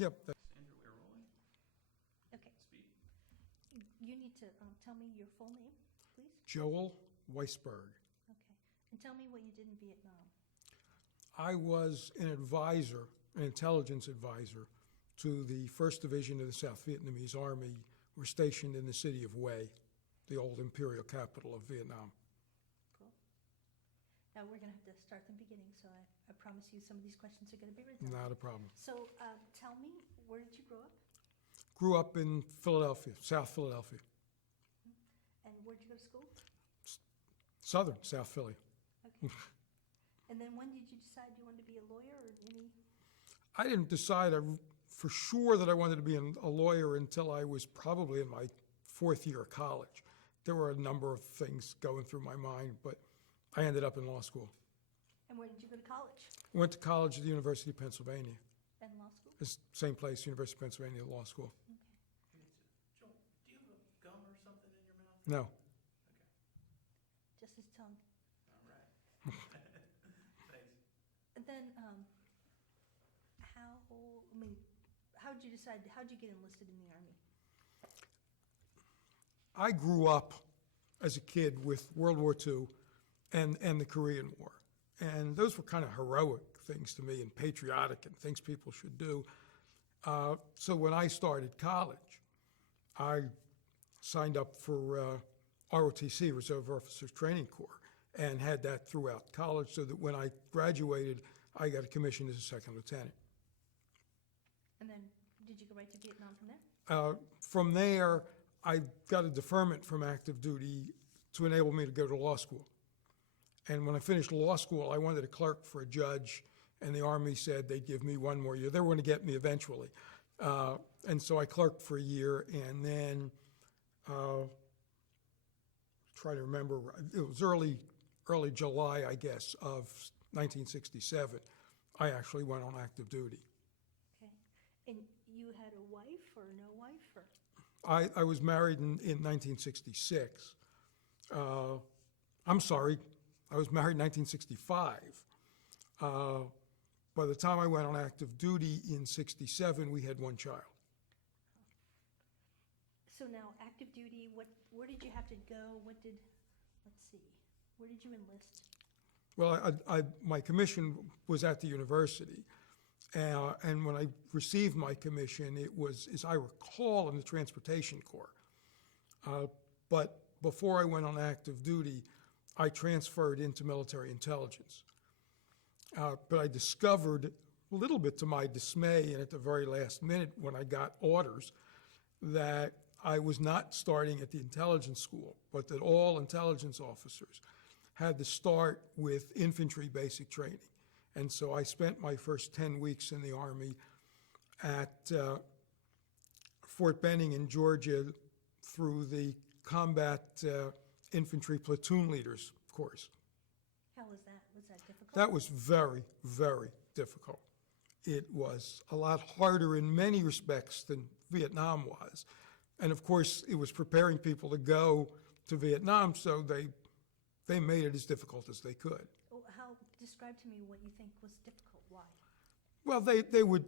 Yep. Andrew, we're rolling. Okay, Speed. you need to tell me your full name, please. Joel Weisberg. Okay, and tell me what you did in Vietnam. I was an advisor, an intelligence advisor, to the 1st Division of the South Vietnamese Army. We're stationed in the city of Hue, the old imperial capital of Vietnam. Cool. Now we're going to have to start from the beginning, so I promise you some of these questions are going to be redundant. Not a problem. So tell me, where did you grow up? Grew up in Philadelphia, South Philadelphia. And where did you go to school? Southern South Philly. Okay. And then when did you decide you wanted to be a lawyer or any? I didn't decide for sure that I wanted to be a lawyer until I was probably in my 4th year of college. There were a number of things going through my mind, but I ended up in law school. And where did you go to college? Went to college at the University of Pennsylvania. And law school? It's the same place, University of Pennsylvania Law School. Okay. Joel, do you have a gum or something in your mouth? No. Okay. Just his tongue. All right. Thanks. And then how'd you get enlisted in the Army? I grew up as a kid with World War II and the Korean War. And those were kind of heroic things to me and patriotic and things people should do. So when I started college, I signed up for ROTC, Reserve Officers Training Corps, and had that throughout college so that when I graduated, I got a commission as a second lieutenant. And then did you go right to Vietnam from there? From there, I got a deferment from active duty to enable me to go to law school. And when I finished law school, I wanted to clerk for a judge, and the Army said they'd give me 1 more year. They were going to get me eventually. And so I clerked for a year, and then, try to remember, it was early July, I guess, of 1967, I actually went on active duty. Okay. And you had a wife or no wife? Or? I was married in 1966. I'm sorry, I was married in 1965. By the time I went on active duty in 67, we had 1 child. So now active duty, where did you have to go? Where did you enlist? Well, my commission was at the university. And when I received my commission, it was, as I recall, in the Transportation Corps. But before I went on active duty, I transferred into military intelligence. But I discovered, a little bit to my dismay, and at the very last minute when I got orders, that I was not starting at the intelligence school, but that all intelligence officers had to start with infantry basic training. And so I spent my first 10 weeks in the Army at Fort Benning in Georgia through the combat infantry platoon leaders course. How was that? Was that difficult? That was very, very difficult. It was a lot harder in many respects than Vietnam was. And of course, it was preparing people to go to Vietnam, so they made it as difficult as they could. Describe to me what you think was difficult. Why? Well, they would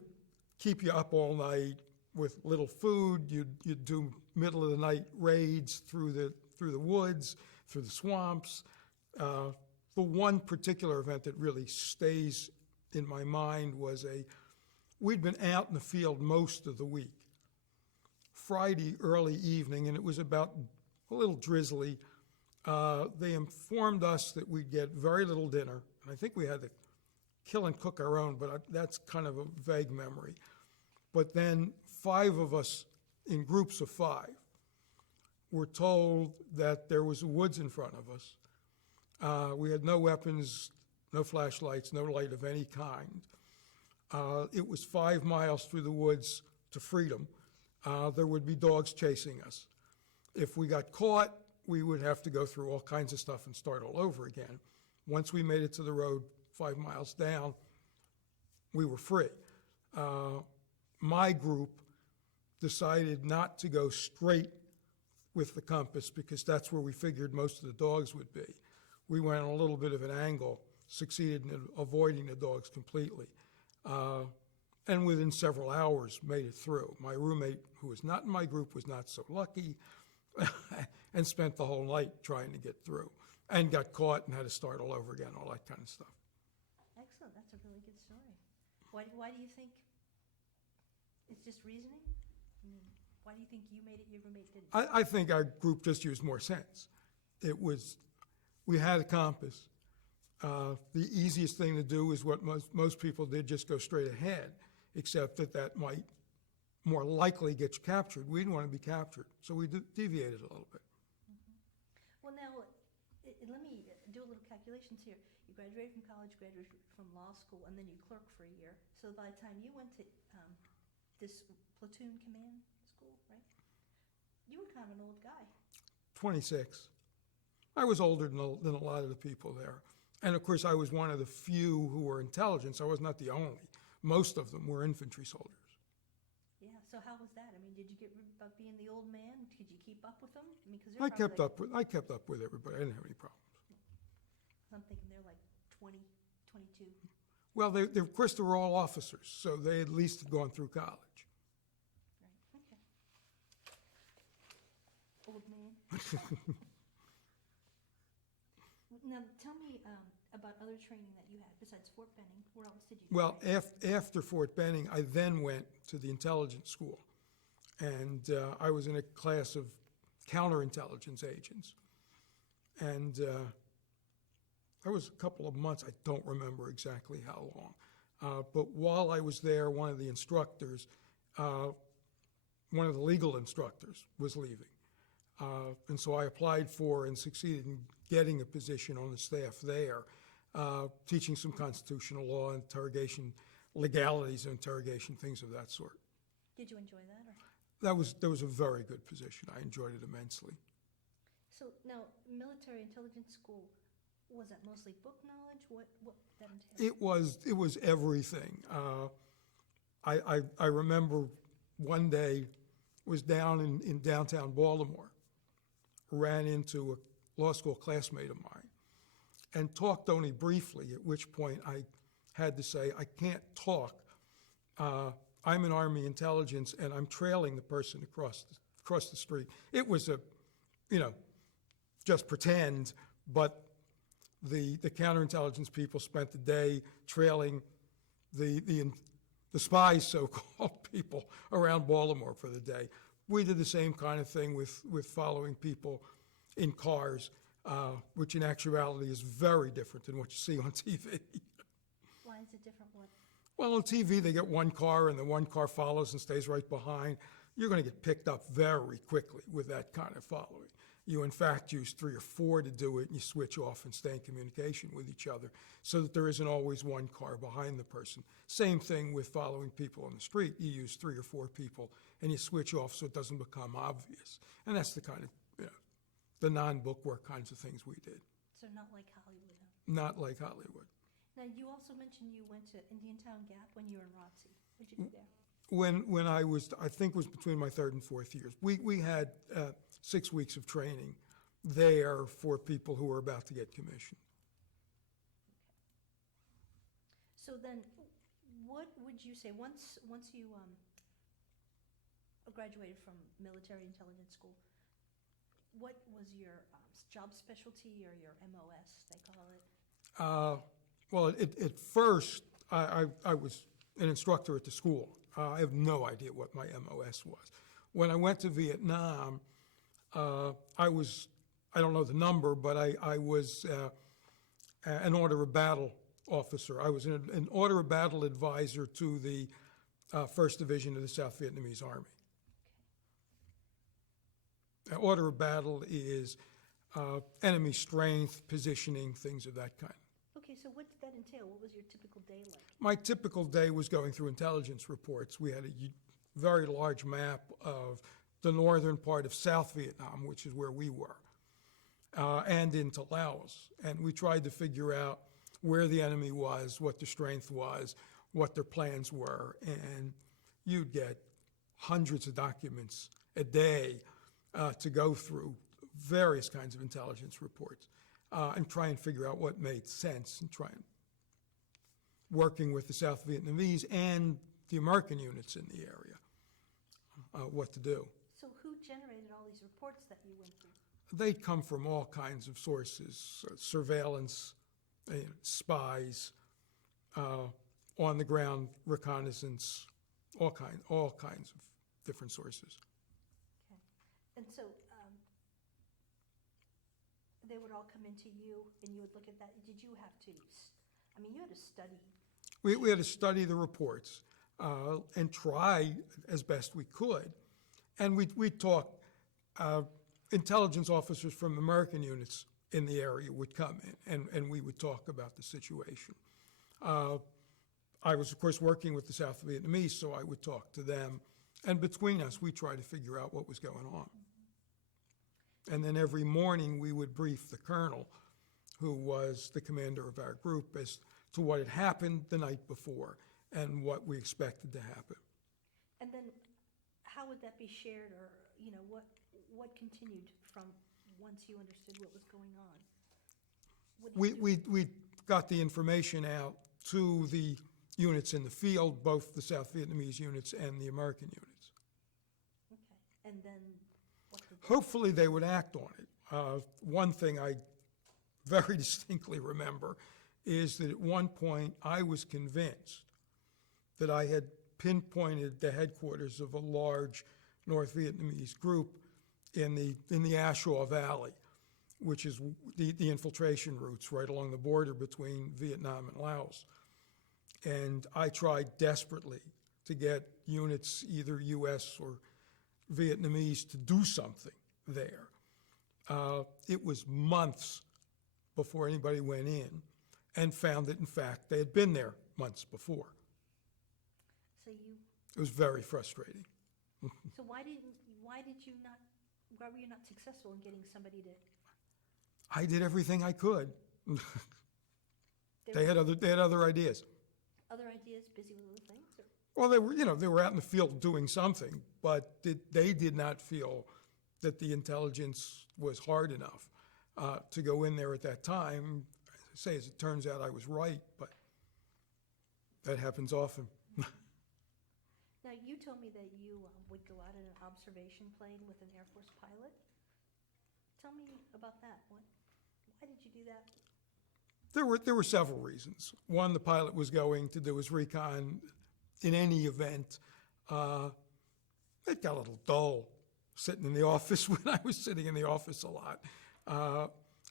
keep you up all night with little food. You'd do middle of the night raids through the woods, through the swamps. The one particular event that really stays in my mind was we'd been out in the field most of the week. Friday early evening, and it was about a little drizzly. They informed us that we'd get very little dinner, and I think we had to kill and cook our own, but that's kind of a vague memory. But then 5 of us, in groups of 5, were told that there was woods in front of us. We had no weapons, no flashlights, no light of any kind. It was 5 miles through the woods to freedom. There would be dogs chasing us. If we got caught, we would have to go through all kinds of stuff and start all over again. Once we made it to the road 5 miles down, we were free. My group decided not to go straight with the compass because that's where we figured most of the dogs would be. We went on a little bit of an angle, succeeded in avoiding the dogs completely. and within several hours made it through. My roommate, who was not in my group, was not so lucky and spent the whole night trying to get through and got caught and had to start all over again, all that kind of stuff. Excellent, that's a really good story. Why do you think, it's just reasoning? I mean, why do you think you made it, your roommate didn't? I think our group just used more sense. We had a compass. The easiest thing to do is what most people did, just go straight ahead, except that might more likely get you captured. We didn't want to be captured, so we deviated a little bit. Well, now, let me do a little calculations here. You graduated from college, graduated from law school, and then you clerked for a year. So by the time you went to this platoon command school, right? You were kind of an old guy. 26. I was older than a lot of the people there. And of course, I was one of the few who were intelligence. I was not the only. Most of them were infantry soldiers. Yeah, so how was that? I mean, did you get rid of being the old man? Could you keep up with them? I mean, because I kept up with everybody. I didn't have any problems. I'm thinking they're like 20, 22. Well, of course, they were all officers, so they at least had gone through college. Right, okay. Old man. Now, tell me about other training that you had besides Fort Benning. Where else did you Well, train? after Fort Benning, I then went to the intelligence school, and I was in a class of counterintelligence agents. And that was a couple of months. I don't remember exactly how long. But while I was there, one of the instructors, one of the legal instructors, was leaving. And so I applied for and succeeded in getting a position on the staff there, teaching some constitutional law, interrogation, legalities of interrogation, things of that sort. Did you enjoy that? Or? That was a very good position. I enjoyed it immensely. So now, military intelligence school, was that mostly book knowledge? What did that entail? It was everything. I remember one day was down in downtown Baltimore, ran into a law school classmate of mine, and talked only briefly, at which point I had to say, I can't talk. I'm in Army intelligence, and I'm trailing the person across the street. It was just pretend, but the counterintelligence people spent the day trailing the spies, so-called people, around Baltimore for the day. We did the same kind of thing with following people in cars, which in actuality is very different than what you see on TV. Why is it different? What? Well, on TV, they get one car, and the one car follows and stays right behind. You're going to get picked up very quickly with that kind of following. You, in fact, use 3 or 4 to do it, and you switch off and stay in communication with each other so that there isn't always one car behind the person. Same thing with following people on the street. You use 3 or 4 people, and you switch off so it doesn't become obvious. And that's the kind of, the non-bookwork kinds of things we did. So not like Hollywood, huh? Not like Hollywood. Now, you also mentioned you went to Indiantown Gap when you were in ROTC. What did you do there? When I think it was between my 3rd and 4th years, we had 6 weeks of training there for people who were about to get commissioned. So then, what would you say, once you graduated from military intelligence school, what was your job specialty or your MOS, they call it? Well, at first, I was an instructor at the school. I have no idea what my MOS was. When I went to Vietnam, I don't know the number, but I was an order of battle officer. I was an order of battle advisor to the 1st Division of the South Vietnamese Army. An order of battle is enemy strength, positioning, things of that kind. Okay, so what did that entail? What was your typical day like? My typical day was going through intelligence reports. We had a very large map of the northern part of South Vietnam, which is where we were, and into Laos. And we tried to figure out where the enemy was, what their strength was, what their plans were. And you'd get hundreds of documents a day to go through various kinds of intelligence reports and try and figure out what made sense and try and working with the South Vietnamese and the American units in the area what to do. So who generated all these reports that you went through? They'd come from all kinds of sources, surveillance, spies, on-the-ground reconnaissance, all kinds of different sources. Okay. And so they would all come into you and you would look at that. Did you have to, you had to study. We had to study the reports and try as best we could. And we'd talk, intelligence officers from American units in the area would come in, and we would talk about the situation. I was, of course, working with the South Vietnamese, so I would talk to them. And between us, we tried to figure out what was going on. And then every morning, we would brief the colonel, who was the commander of our group, as to what had happened the night before and what we expected to happen. And then how would that be shared, or, what continued from once you understood what was going on? What did you do? We got the information out to the units in the field, both the South Vietnamese units and the American units. Okay. And then what did Hopefully, they would act on it. One thing I very distinctly remember is that at one point, I was convinced that I had pinpointed the headquarters of a large North Vietnamese group in the A Shaw Valley, which is the infiltration routes right along the border between Vietnam and Laos. And I tried desperately to get units, either U.S. or Vietnamese, to do something there. It was months before anybody went in and found that, in fact, they had been there months before. So you, It was very frustrating. so why were you not successful in getting somebody to? I did everything I could. There They had other ideas. Other ideas, busy with other things? Or? Well, they were out in the field doing something, but they did not feel that the intelligence was hard enough to go in there at that time. I say, as it turns out, I was right, but that happens often. Now, you told me that you would go out in an observation plane with an Air Force pilot. Tell me about that. Why did you do that? There were several reasons. One, the pilot was going to do his recon in any event. It got a little dull sitting in the office when I was sitting in the office a lot.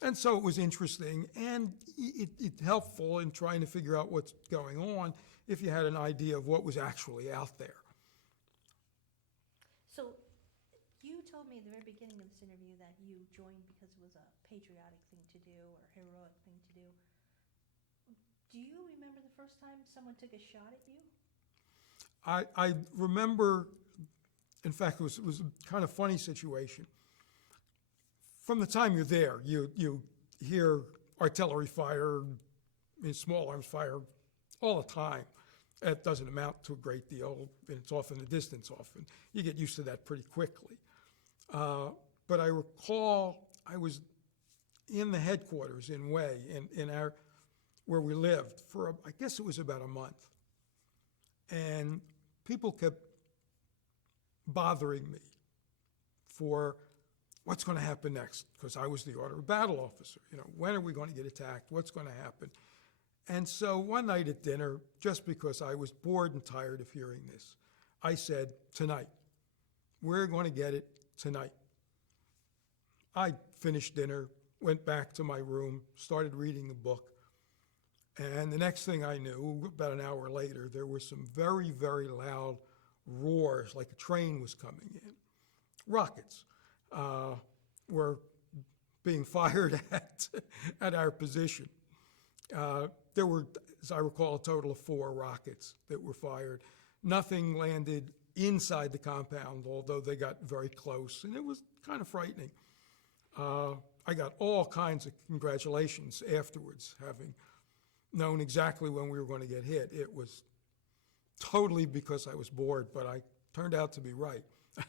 And so it was interesting, and it helpful in trying to figure out what's going on if you had an idea of what was actually out there. So you told me at the very beginning of this interview that you joined because it was a patriotic thing to do or heroic thing to do. Do you remember the first time someone took a shot at you? I remember, in fact, it was a kind of funny situation. From the time you're there, you hear artillery fire, small arms fire all the time. It doesn't amount to a great deal, and it's off in the distance often. You get used to that pretty quickly. But I recall I was in the headquarters in Hue, where we lived, for I guess it was about a month. And people kept bothering me for what's going to happen next, because I was the order of battle officer. When are we going to get attacked? What's going to happen? And so one night at dinner, just because I was bored and tired of hearing this, I said, tonight. We're going to get it tonight. I finished dinner, went back to my room, started reading the book, and the next thing I knew, about an hour later, there were some very, very loud roars, like a train was coming in. Rockets were being fired at our position. There were, as I recall, a total of 4 rockets that were fired. Nothing landed inside the compound, although they got very close, and it was kind of frightening. I got all kinds of congratulations afterwards, having known exactly when we were going to get hit. It was totally because I was bored, but I turned out to be right. That's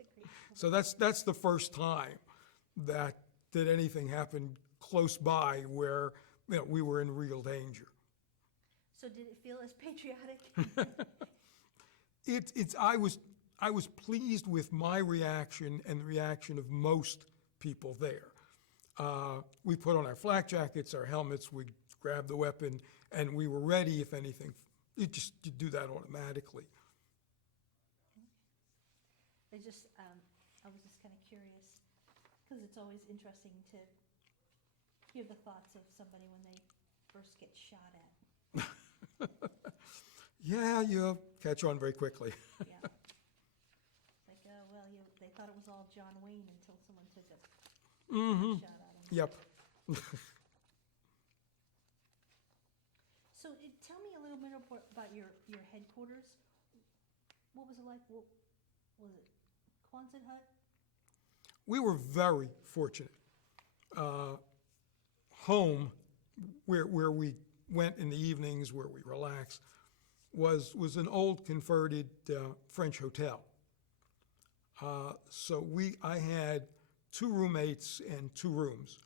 a great point. So that's the first time that anything happened close by where we were in real danger. So did it feel as patriotic? I was pleased with my reaction and the reaction of most people there. We put on our flak jackets, our helmets, we grabbed the weapon, and we were ready if anything. You do that automatically. I was just kind of curious, because it's always interesting to hear the thoughts of somebody when they first get shot at. Yeah, you catch on very quickly. Yeah. Like, well, they thought it was all John Wayne until someone took a shot at him. Yep. So tell me a little bit about your headquarters. What was it like? What was it? Quonset hut? We were very fortunate. Home, where we went in the evenings, where we relaxed, was an old converted French hotel. So I had 2 roommates and 2 rooms.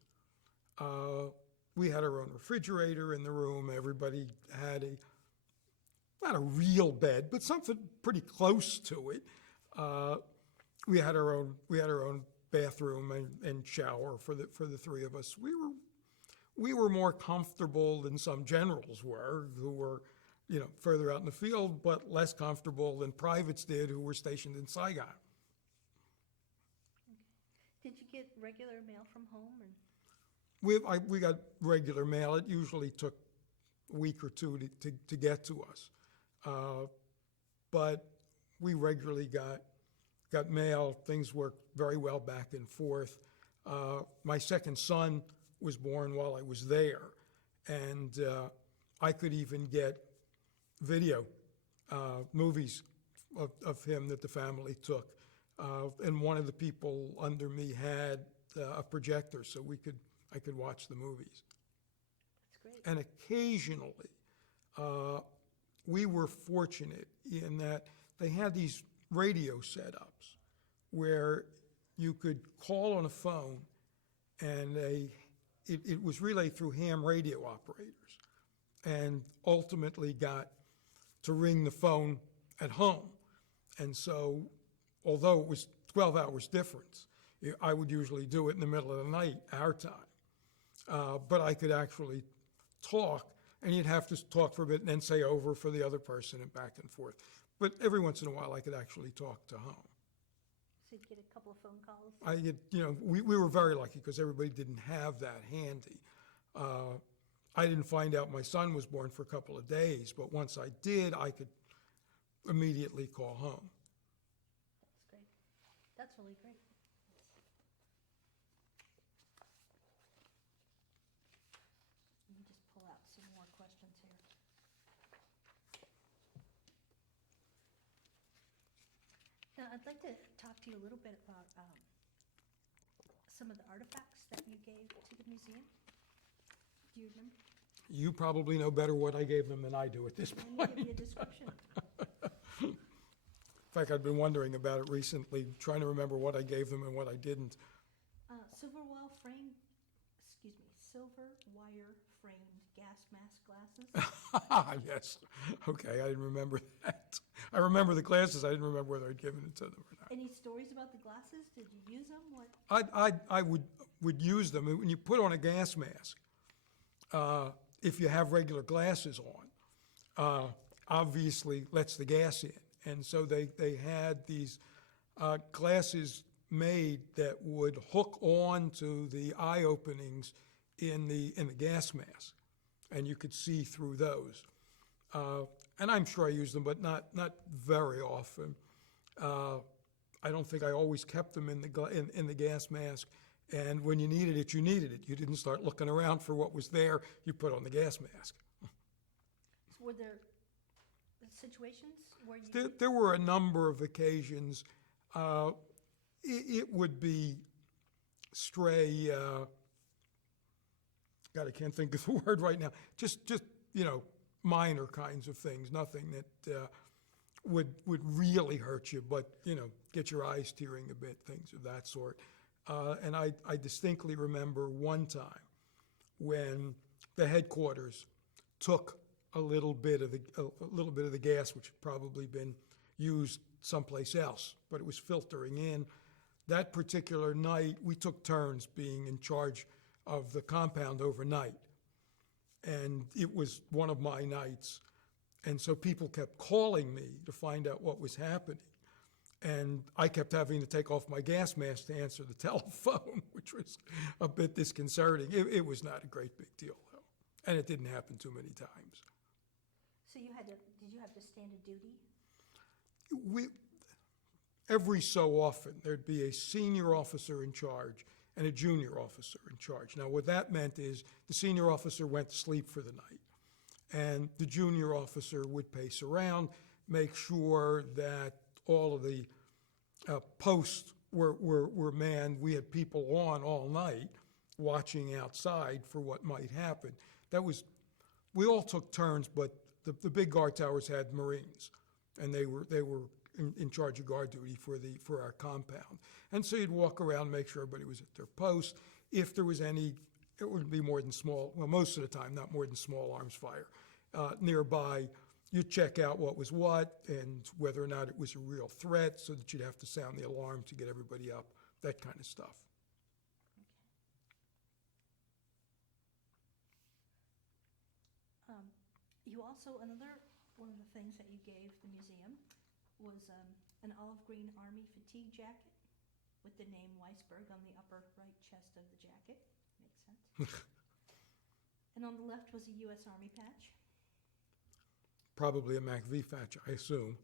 We had our own refrigerator in the room. Everybody had not a real bed, but something pretty close to it. We had our own bathroom and shower for the 3 of us. We were more comfortable than some generals were, who were, further out in the field, but less comfortable than privates did, who were stationed in Saigon. Did you get regular mail from home? We got regular mail. It usually took a week or 2 to get to us, but we regularly got mail. Things worked very well back and forth. My second son was born while I was there, and I could even get video movies of him that the family took. And one of the people under me had a projector, so I could watch the movies. That's great. And occasionally, we were fortunate in that they had these radio setups where you could call on a phone, and it was relayed through ham radio operators, and ultimately got to ring the phone at home. And so, although it was 12 hours difference, I would usually do it in the middle of the night, our time. But I could actually talk, and you'd have to talk for a bit and then say over for the other person and back and forth. But every once in a while, I could actually talk to home. So you'd get a couple of phone calls? We were very lucky because everybody didn't have that handy. I didn't find out my son was born for a couple of days, but once I did, I could immediately call home. That's great. That's really great. Let me just pull out some more questions here. Now, I'd like to talk to you a little bit about some of the artifacts that you gave to the museum. Do you remember? You probably know better what I gave them than I do at this point. Let me give you a description. In fact, I've been wondering about it recently, trying to remember what I gave them and what I didn't. Silver wire framed gas mask glasses. Yes. Okay, I didn't remember that. I remember the glasses. I didn't remember whether I'd given it to them or not. Any stories about the glasses? Did you use them? What? I would use them. When you put on a gas mask, if you have regular glasses on, obviously lets the gas in. And so they had these glasses made that would hook on to the eye openings in the gas mask, and you could see through those. And I'm sure I used them, but not very often. I don't think I always kept them in the gas mask. And when you needed it, you needed it. You didn't start looking around for what was there. You put on the gas mask. So were there situations where you... There were a number of occasions. It would be stray, God, I can't think of the word right now, just minor kinds of things, nothing that would really hurt you, but, get your eyes tearing a bit, things of that sort. And I distinctly remember one time when the headquarters took a little bit of the gas, which had probably been used someplace else, but it was filtering in. That particular night, we took turns being in charge of the compound overnight. And it was one of my nights. And so people kept calling me to find out what was happening. And I kept having to take off my gas mask to answer the telephone, which was a bit disconcerting. It was not a great big deal, though. And it didn't happen too many times. So did you have to stand a duty? Every so often, there'd be a senior officer in charge and a junior officer in charge. Now, what that meant is the senior officer went to sleep for the night, and the junior officer would pace around, make sure that all of the posts were manned. We had people on all night watching outside for what might happen. We all took turns, but the big guard towers had Marines, and they were in charge of guard duty for our compound. And so you'd walk around, make sure everybody was at their post. If there was any, it would be more than small, well, most of the time, not more than small arms fire nearby. You'd check out what was what and whether or not it was a real threat, so that you'd have to sound the alarm to get everybody up, that kind of stuff. You also, one of the things that you gave the museum was an olive green Army fatigue jacket with the name Weisberg on the upper right chest of the jacket. Makes sense. And on the left was a U.S. Army patch. Probably a MACV patch, I assume.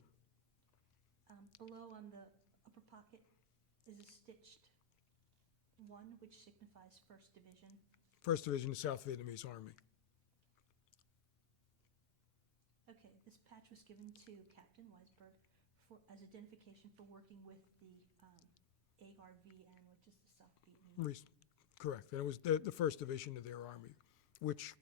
Below on the upper pocket is a stitched one, which signifies 1st Division. 1st Division of South Vietnamese Army. Okay, this patch was given to Captain Weisberg as identification for working with the ARVN, which is the South Vietnamese. Correct. And it was the 1st Division of their Army, which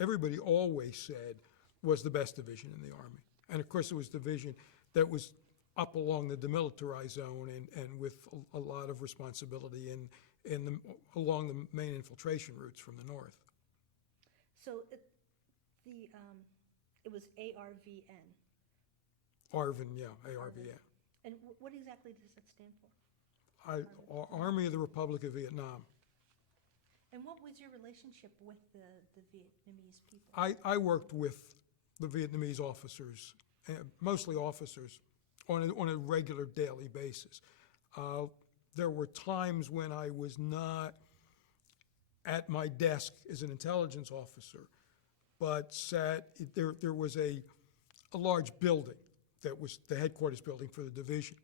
everybody always said was the best division in the Army. And of course, it was the division that was up along the demilitarized zone and with a lot of responsibility along the main infiltration routes from the north. So it was ARVN. ARVN, yeah, ARVN. And what exactly does that stand for? Army of the Republic of Vietnam. And what was your relationship with the Vietnamese people? I worked with the Vietnamese officers, mostly officers, on a regular daily basis. There were times when I was not at my desk as an intelligence officer, but there was a large building that was the headquarters building for the division.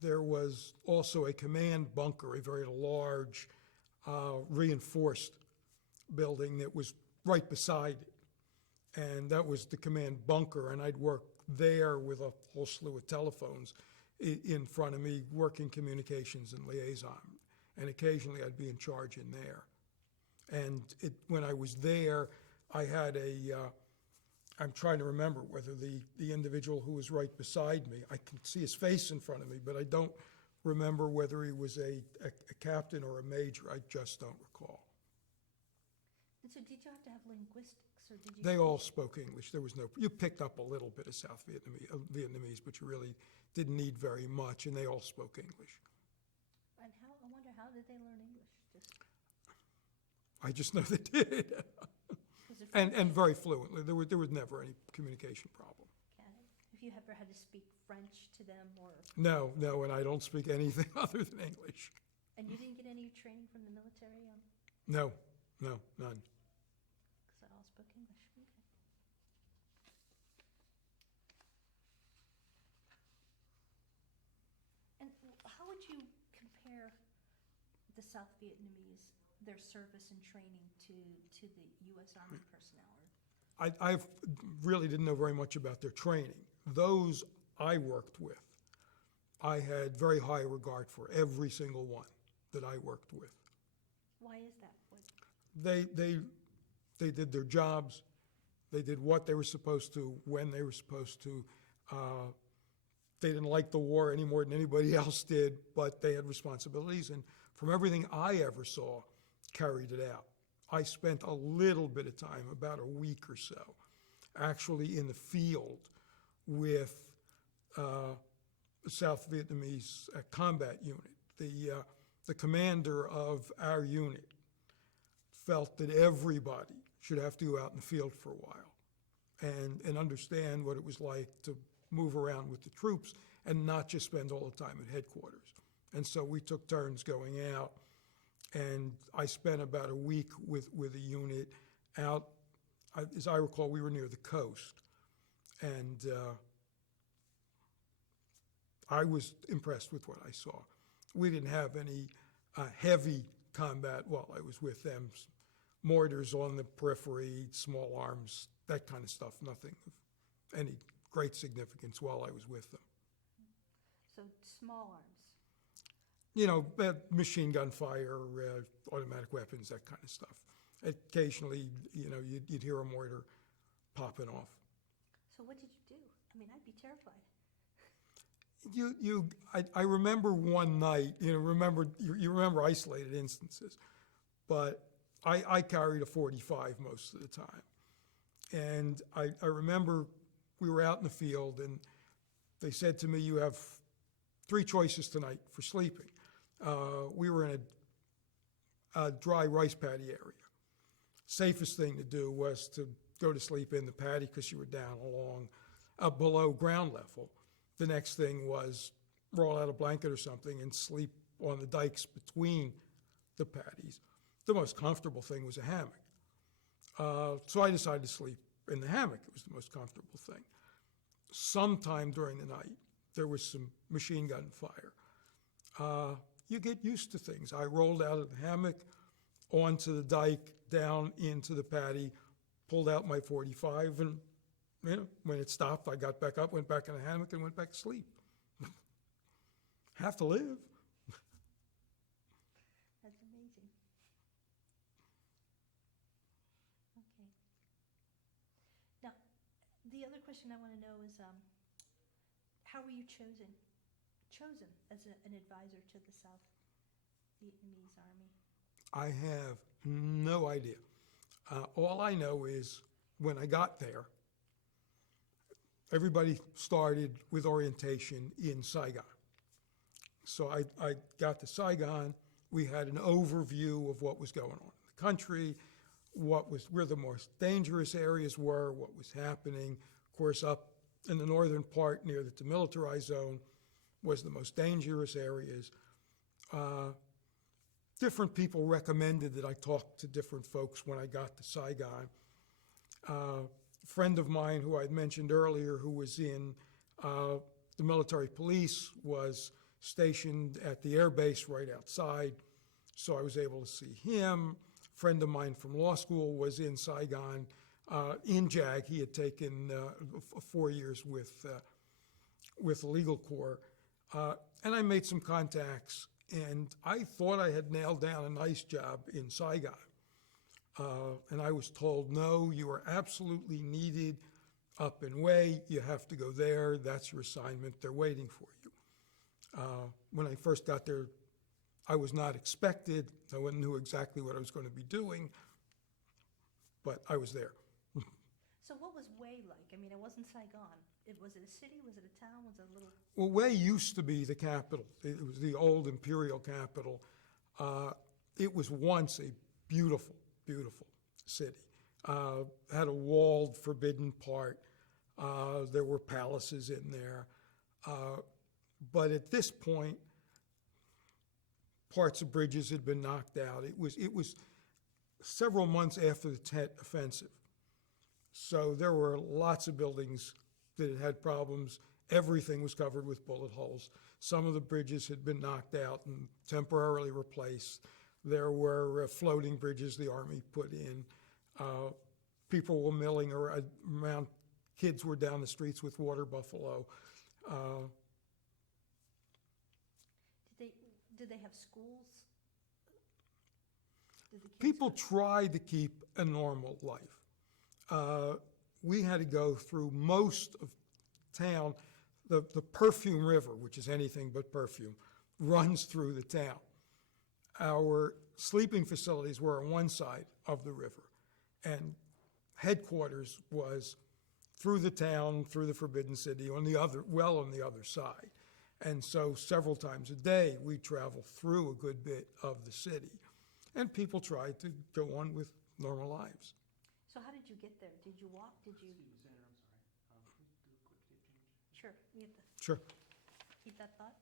There was also a command bunker, a very large reinforced building that was right beside it. And that was the command bunker, and I'd work there with a whole slew of telephones in front of me, working communications and liaison. And occasionally I'd be in charge in there. And when I was there, I had I'm trying to remember whether the individual who was right beside me, I can see his face in front of me, but I don't remember whether he was a captain or a major. I just don't recall. And so did you have to have linguistics, or did you? They all spoke English. There was you picked up a little bit of South Vietnamese, but you really didn't need very much, and they all spoke English. And I wonder, how did they learn English? I just know they did. And very fluently. There was never any communication problem. If you ever had to speak French to them, or? No, and I don't speak anything other than English. And you didn't get any training from the military on? No, none. Because I all spoke English. Okay. And how would you compare the South Vietnamese, their service and training, to the U.S. Army personnel? I really didn't know very much about their training. Those I worked with, I had very high regard for every single one that I worked with. Why is that? They did their jobs. They did what they were supposed to, when they were supposed to. They didn't like the war any more than anybody else did, but they had responsibilities, and from everything I ever saw, carried it out. I spent a little bit of time, about a week or so, actually in the field with South Vietnamese combat unit. The commander of our unit felt that everybody should have to go out in the field for a while and understand what it was like to move around with the troops and not just spend all the time at headquarters. And so we took turns going out, and I spent about a week with a unit out. As I recall, we were near the coast, and I was impressed with what I saw. We didn't have any heavy combat while I was with them. Mortars on the periphery, small arms, that kind of stuff, nothing of any great significance while I was with them. So small arms. You know, machine gun fire, automatic weapons, that kind of stuff. Occasionally, you know, you'd hear a mortar popping off. So what did you do? I mean, I'd be terrified. I remember one night, you remember isolated instances, but I carried a .45 most of the time. And I remember we were out in the field, and they said to me, you have 3 choices tonight for sleeping. We were in a dry rice paddy area. Safest thing to do was to go to sleep in the paddy because you were down along below ground level. The next thing was roll out a blanket or something and sleep on the dikes between the paddies. The most comfortable thing was a hammock. So I decided to sleep in the hammock. It was the most comfortable thing. Sometime during the night, there was some machine gun fire. You get used to things. I rolled out of the hammock onto the dike, down into the paddy, pulled out my .45, and when it stopped, I got back up, went back in the hammock, and went back to sleep. Have to live. That's amazing. Okay. Now, the other question I want to know is, how were you chosen as an advisor to the South Vietnamese Army? I have no idea. All I know is when I got there, everybody started with orientation in Saigon. So I got to Saigon. We had an overview of what was going on in the country, where the most dangerous areas were, what was happening. Of course, up in the northern part near the demilitarized zone was the most dangerous areas. Different people recommended that I talk to different folks when I got to Saigon. A friend of mine who I'd mentioned earlier, who was in the military police, was stationed at the air base right outside, so I was able to see him. A friend of mine from law school was in Saigon, in JAG. He had taken 4 years with the legal corps. And I made some contacts, and I thought I had nailed down a nice job in Saigon. And I was told, no, you are absolutely needed up and Hue. You have to go there. That's your assignment. They're waiting for you. When I first got there, I was not expected. No one knew exactly what I was going to be doing, but I was there. So what was Hue like? I mean, it wasn't Saigon. Was it a city? Was it a town? Was it a little... Well, Hue used to be the capital. It was the old imperial capital. It was once a beautiful, beautiful city. Had a walled, forbidden part. There were palaces in there. But at this point, parts of bridges had been knocked out. It was several months after the Tet Offensive. So there were lots of buildings that had problems. Everything was covered with bullet holes. Some of the bridges had been knocked out and temporarily replaced. There were floating bridges the Army put in. People were milling around. Kids were down the streets with water buffalo. Did they have schools? Did the kids People go- tried to keep a normal life. We had to go through most of town. The Perfume River, which is anything but perfume, runs through the town. Our sleeping facilities were on one side of the river, and headquarters was through the town, through the Forbidden City, on the other side. And so several times a day, we travel through a good bit of the city. And people try to go on with normal lives. So how did you get there? Did you walk? Did you? Excuse me, Senator, I'm sorry. Can we do a quick tape change? Sure, you have to Sure. keep that thought.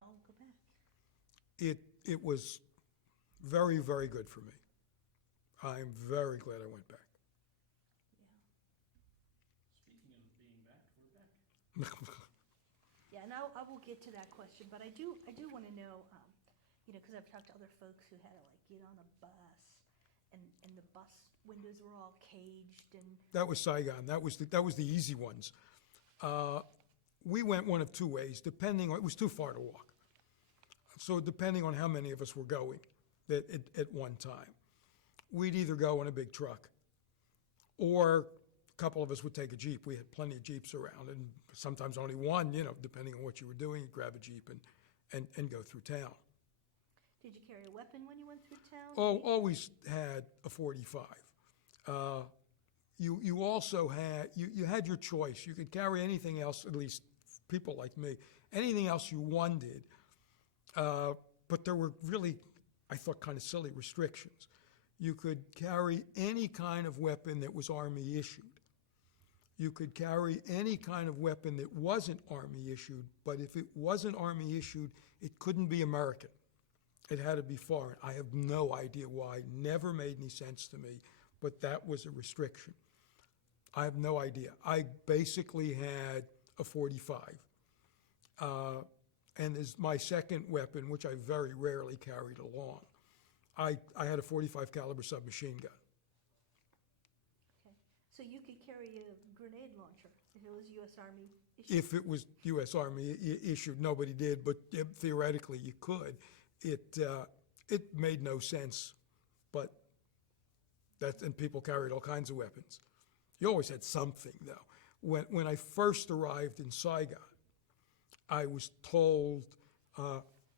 I'll go back. It was very, very good for me. I'm very glad I went back. Speaking of being back, we're back. Yeah, and I will get to that question, but I do want to know, because I've talked to other folks who had to like get on a bus, and the bus windows were all caged, and That was Saigon. That was the easy ones. We went one of two ways, depending on, it was too far to walk. So depending on how many of us were going at one time, we'd either go in a big truck, or a couple of us would take a Jeep. We had plenty of Jeeps around, and sometimes only one, depending on what you were doing, you'd grab a Jeep and go through town. did you carry a weapon when you went through town? Oh, always had a .45. You also had, you had your choice. You could carry anything else, at least people like me, anything else you wanted. But there were really, I thought, kind of silly restrictions. You could carry any kind of weapon that was Army issued. You could carry any kind of weapon that wasn't Army issued, but if it wasn't Army issued, it couldn't be American. It had to be foreign. I have no idea why. Never made any sense to me, but that was a restriction. I have no idea. I basically had a .45. And as my second weapon, which I very rarely carried along, I had a .45 caliber submachine gun. Okay, so you could carry a grenade launcher if it was U.S. Army issued? If it was U.S. Army issued, nobody did, but theoretically you could. It made no sense, but and people carried all kinds of weapons. You always had something, though. When I first arrived in Saigon, I was told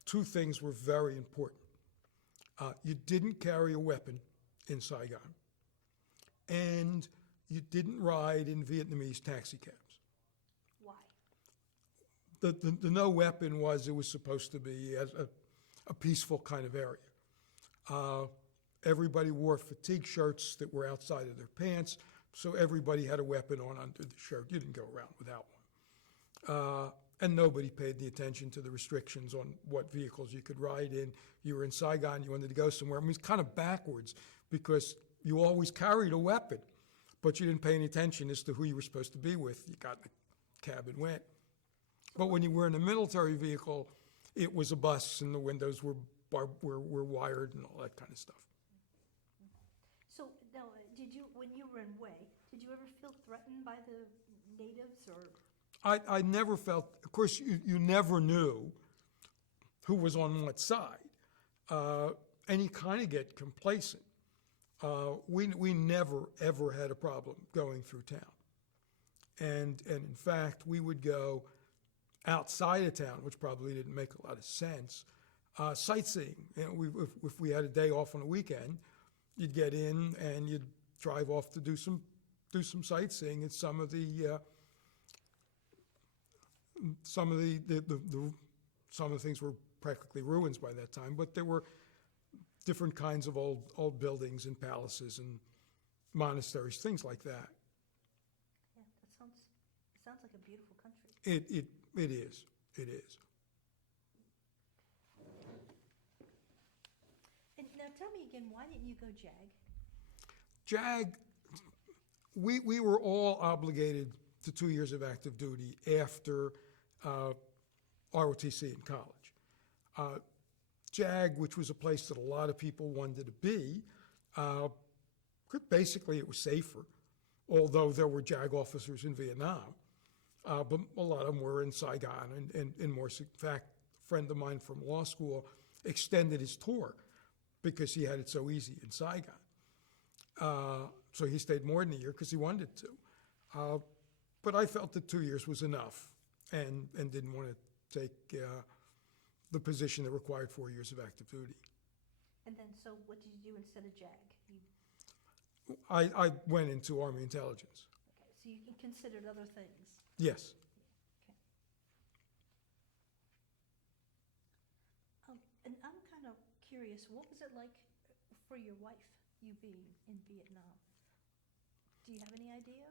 two things were very important. You didn't carry a weapon in Saigon, and you didn't ride in Vietnamese taxi cabs. Why? The no weapon was, it was supposed to be a peaceful kind of area. Everybody wore fatigue shirts that were outside of their pants, so everybody had a weapon on under the shirt. You didn't go around without one. And nobody paid the attention to the restrictions on what vehicles you could ride in. You were in Saigon, you wanted to go somewhere. I mean, it's kind of backwards because you always carried a weapon, but you didn't pay any attention as to who you were supposed to be with. You got in the cab and went. But when you were in a military vehicle, it was a bus and the windows were wired and all that kind of stuff. So now, when you were in Hue, did you ever feel threatened by the natives, or? I never felt, of course, you never knew who was on what side, and you kind of get complacent. We never, ever had a problem going through town. And in fact, we would go outside of town, which probably didn't make a lot of sense, sightseeing. If we had a day off on a weekend, you'd get in and you'd drive off to do some sightseeing at some of the things were practically ruins by that time, but there were different kinds of old buildings and palaces and monasteries, things like that. Yeah, it sounds like a beautiful country. It is. And now tell me again, why didn't you go JAG? JAG, we were all obligated to 2 years of active duty after ROTC in college. JAG, which was a place that a lot of people wanted to be, basically it was safer, although there were JAG officers in Vietnam. But a lot of them were in Saigon and more. In fact, a friend of mine from law school extended his tour because he had it so easy in Saigon. So he stayed more than a year because he wanted to. But I felt that 2 years was enough and didn't want to take the position that required 4 years of active duty. And then, so what did you do instead of JAG? You, I went into Army intelligence. okay, so you considered other things. Yes. And I'm kind of curious, what was it like for your wife, you being in Vietnam? Do you have any idea?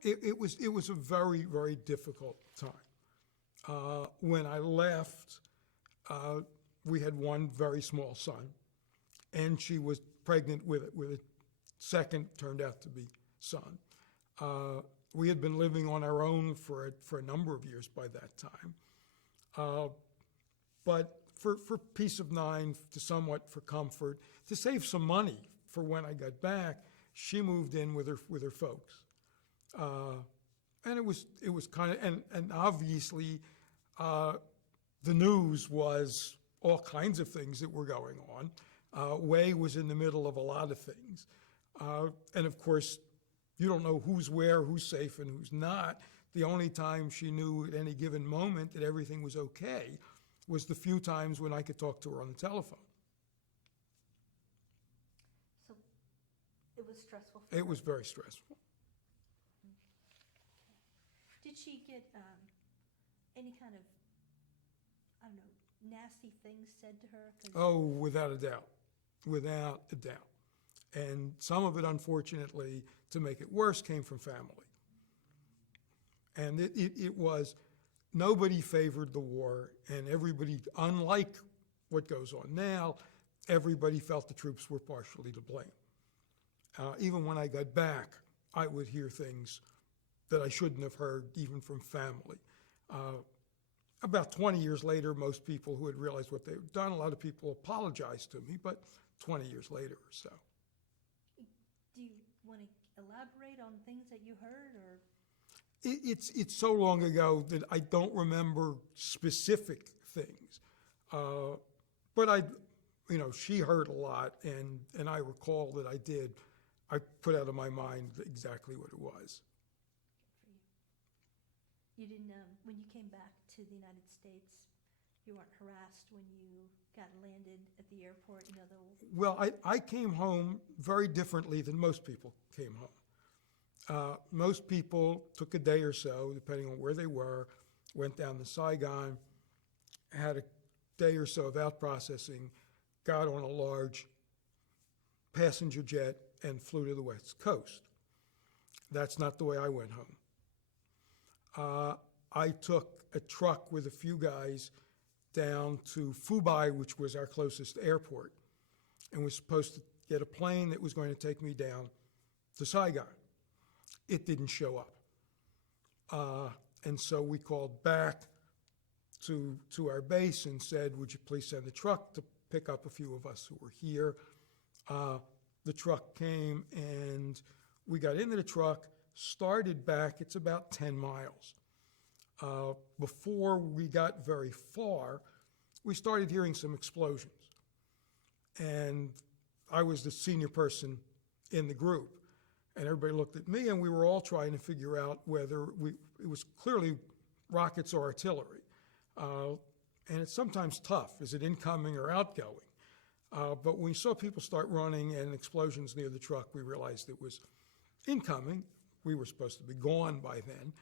It was a very, very difficult time. When I left, we had one very small son, and she was pregnant with a second, turned out to be son. We had been living on our own for a number of years by that time. But for peace of mind, to somewhat for comfort, to save some money for when I got back, she moved in with her folks. And it was kind of, and obviously, the news was all kinds of things that were going on. Wei was in the middle of a lot of things. And of course, you don't know who's where, who's safe and who's not. The only time she knew at any given moment that everything was okay was the few times when I could talk to her on the telephone. So it was stressful for It her. was very stressful. Did she get any kind of, I don't know, nasty things said to her? 'Cause Oh, without a doubt. Without a doubt. And some of it, unfortunately, to make it worse, came from family. And it was, nobody favored the war, and everybody, unlike what goes on now, everybody felt the troops were partially to blame. Even when I got back, I would hear things that I shouldn't have heard, even from family. About 20 years later, most people who had realized what they'd done, a lot of people apologized to me, but 20 years later or so. do you want to elaborate on things that you heard, or? It's so long ago that I don't remember specific things. But she heard a lot, and I recall that I did. I put out of my mind exactly what it was. For you. You didn't, when you came back to the United States, you weren't harassed when you got landed at the airport, Well, I came home very differently than most people came home. Most people took a day or so, depending on where they were, went down to Saigon, had a day or so of out processing, got on a large passenger jet, and flew to the West Coast. That's not the way I went home. I took a truck with a few guys down to Fubai, which was our closest airport, and was supposed to get a plane that was going to take me down to Saigon. It didn't show up. And so we called back to our base and said, would you please send the truck to pick up a few of us who were here? The truck came, and we got into the truck, started back. It's about 10 miles. Before we got very far, we started hearing some explosions. And I was the senior person in the group. And everybody looked at me, and we were all trying to figure out whether it was clearly rockets or artillery. And it's sometimes tough. Is it incoming or outgoing? But when we saw people start running and explosions near the truck, we realized it was incoming. We were supposed to be gone by then.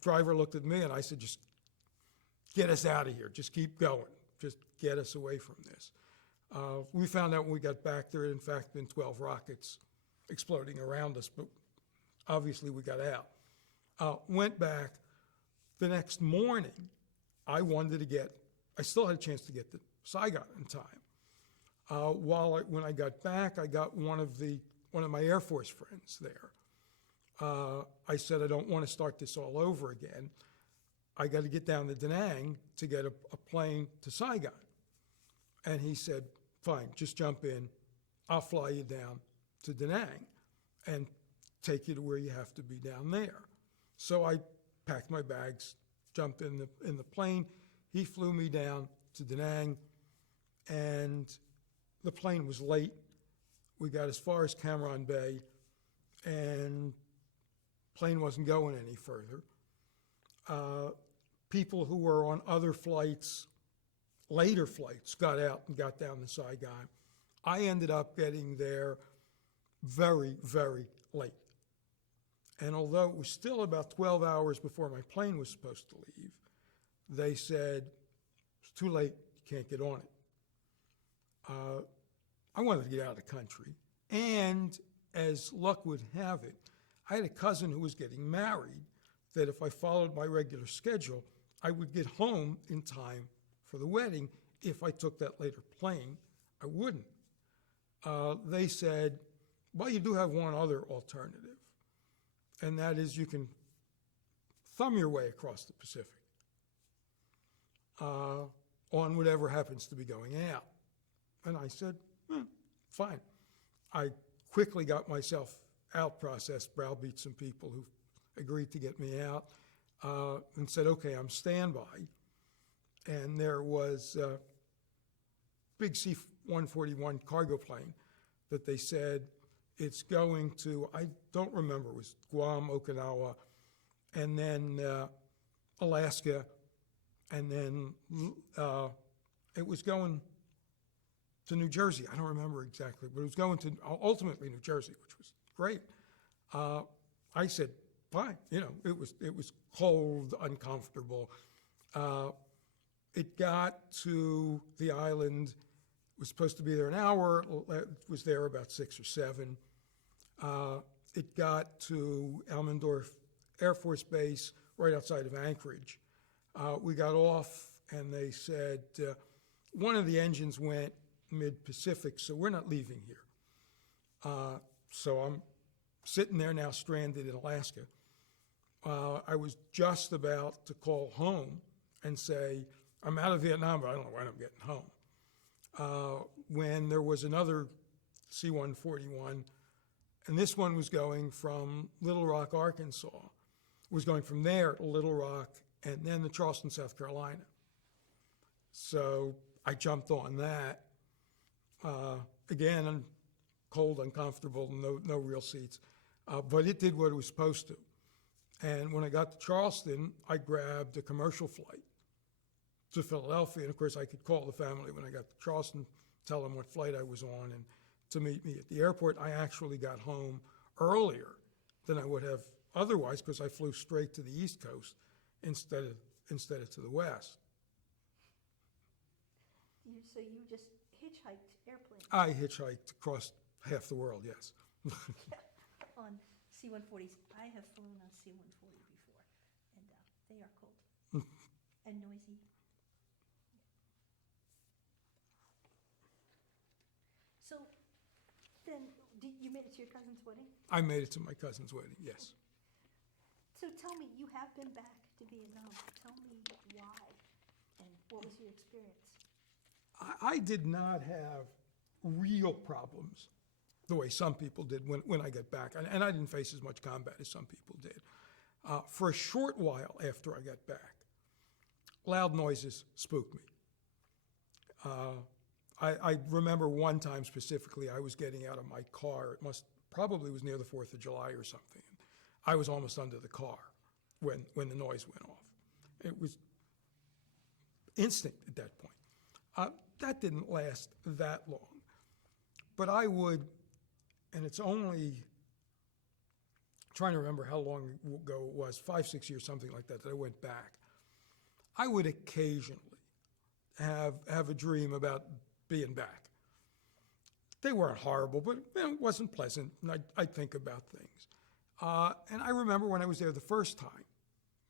Driver looked at me, and I said, just get us out of here. Just keep going. Just get us away from this. We found out when we got back there had, in fact, been 12 rockets exploding around us, but obviously we got out. Went back. The next morning, I still had a chance to get to Saigon in time. When I got back, I got one of my Air Force friends there. I said, I don't want to start this all over again. I got to get down to Da Nang to get a plane to Saigon. And he said, fine, just jump in. I'll fly you down to Da Nang and take you to where you have to be down there. So I packed my bags, jumped in the plane. He flew me down to Da Nang, and the plane was late. We got as far as Cam Ranh Bay, and plane wasn't going any further. People who were on other flights, later flights, got out and got down to Saigon. I ended up getting there very, very late. And although it was still about 12 hours before my plane was supposed to leave, they said, it's too late, you can't get on it. I wanted to get out of the country. And as luck would have it, I had a cousin who was getting married that if I followed my regular schedule, I would get home in time for the wedding. If I took that later plane, I wouldn't. They said, well, you do have one other alternative, and that is you can thumb your way across the Pacific on whatever happens to be going out. And I said, fine. I quickly got myself out processed, browbeat some people who agreed to get me out, and said, okay, I'm standby. And there was a big C-141 cargo plane that they said it's going to, I don't remember, it was Guam, Okinawa, and then Alaska, and then it was going to New Jersey. I don't remember exactly, but it was going to ultimately New Jersey, which was great. I said, fine. You know, it was cold, uncomfortable. It got to the island. It was supposed to be there an hour. It was there about 6 or 7. It got to Elmendorf Air Force Base right outside of Anchorage. We got off, and they said, one of the engines went mid-Pacific, so we're not leaving here. So I'm sitting there now stranded in Alaska. I was just about to call home and say, I'm out of Vietnam, but I don't know when I'm getting home. When there was another C-141, and this one was going from Little Rock, Arkansas. It was going from there to Little Rock and then to Charleston, South Carolina. So I jumped on that. Again, cold, uncomfortable, no real seats. But it did what it was supposed to. And when I got to Charleston, I grabbed a commercial flight to Philadelphia. And of course, I could call the family when I got to Charleston, tell them what flight I was on, and to meet me at the airport. I actually got home earlier than I would have otherwise because I flew straight to the East Coast instead of to the West. So you just hitchhiked airplanes? I hitchhiked across half the world, yes. On C-140s. I have flown on C-140 before, and they are cold and noisy. So then, you made it to your cousin's wedding? I made it to my cousin's wedding, yes. So tell me, you have been back to Vietnam. Tell me why, and what was your experience? I did not have real problems the way some people did when I got back. And I didn't face as much combat as some people did. For a short while after I got back, loud noises spooked me. I remember one time specifically, I was getting out of my car. It probably was near the 4th of July or something. I was almost under the car when the noise went off. It was instant at that point. That didn't last that long. But I would, and it's only, trying to remember how long ago it was, 5, 6 years, something like that I went back. I would occasionally have a dream about being back. They weren't horrible, but it wasn't pleasant, and I'd think about things. And I remember when I was there the first time,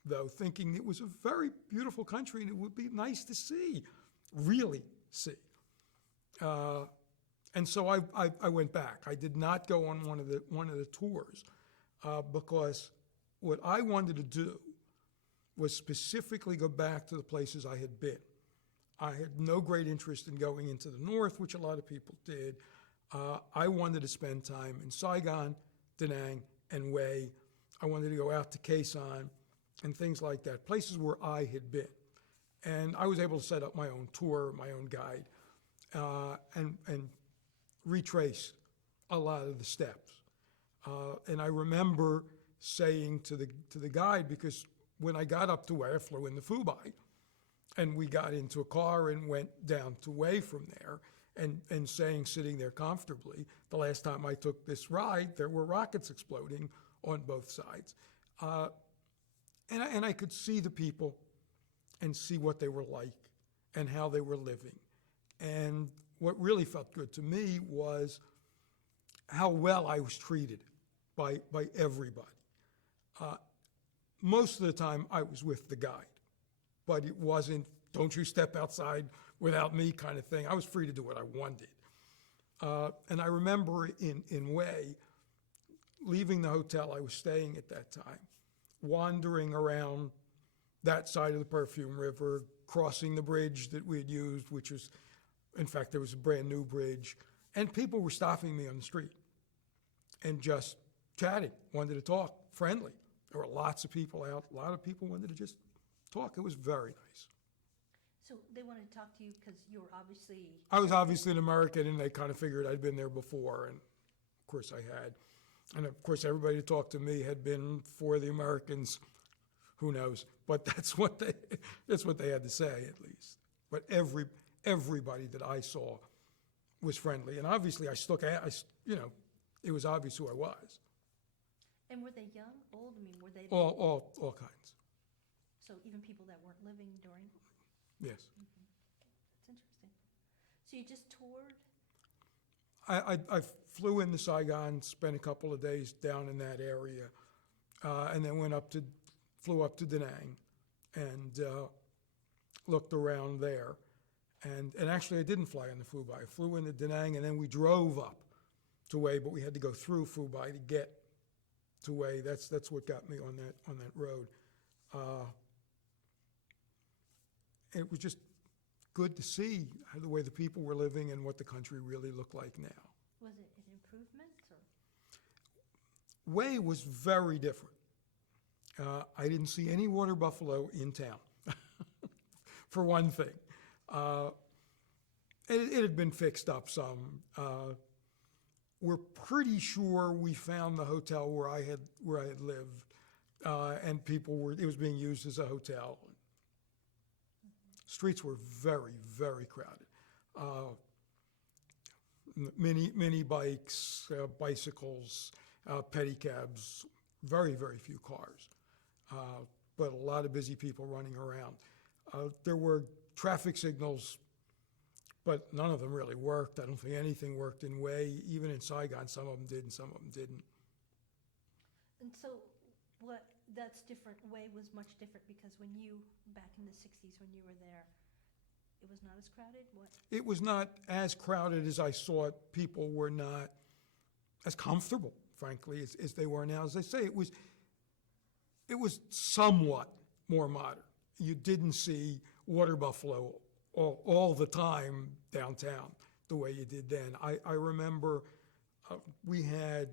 though, thinking it was a very beautiful country and it would be nice to see, really see. And so I went back. I did not go on one of the tours because what I wanted to do was specifically go back to the places I had been. I had no great interest in going into the north, which a lot of people did. I wanted to spend time in Saigon, Da Nang, and Hue. I wanted to go out to Khe Sanh and things like that, places where I had been. And I was able to set up my own tour, my own guide, and retrace a lot of the steps. And I remember saying to the guide, because when I got up to Wei, I flew into Fubai, and we got into a car and went down to Wei from there, and saying, sitting there comfortably, the last time I took this ride, there were rockets exploding on both sides. And I could see the people and see what they were like and how they were living. And what really felt good to me was how well I was treated by everybody. Most of the time I was with the guide, but it wasn't, don't you step outside without me kind of thing. I was free to do what I wanted. And I remember in Wei, leaving the hotel I was staying at that time, wandering around that side of the Perfume River, crossing the bridge that we had used, which was, in fact, there was a brand new bridge, and people were stopping me on the street and just chatting, wanted to talk, friendly. There were lots of people out, a lot of people wanted to just talk. It was very nice. So they wanted to talk to you because you were obviously... I was obviously an American, and they kind of figured I'd been there before, and of course I had. And of course, everybody who talked to me had been for the Americans. Who knows? But that's what they had to say, at least. But everybody that I saw was friendly, and obviously it was obvious who I was. And were they young, old? I mean, were they... All kinds. So even people that weren't living during... Yes. That's interesting. So you just toured? I flew into Saigon, spent a couple of days down in that area, and then flew up to Da Nang and looked around there. And actually, I didn't fly into Fubai. I flew into Da Nang, and then we drove up to Wei, but we had to go through Fubai to get to Wei. That's what got me on that road. It was just good to see the way the people were living and what the country really looked like now. Was it an improvement? Or? Wei was very different. I didn't see any water buffalo in town, for one thing. It had been fixed up some. We're pretty sure we found the hotel where I had lived, and it was being used as a hotel. Streets were very, very crowded. Mini bikes, bicycles, pedicabs, very, very few cars, but a lot of busy people running around. There were traffic signals, but none of them really worked. I don't think anything worked in Wei. Even in Saigon, some of them did and some of them didn't. And so that's different. Wei was much different because back in the 60s when you were there, it was not as crowded? What? It was not as crowded as I saw it. People were not as comfortable, frankly, as they were now. As I say, it was somewhat more modern. You didn't see water buffalo all the time downtown the way you did then. I remember we had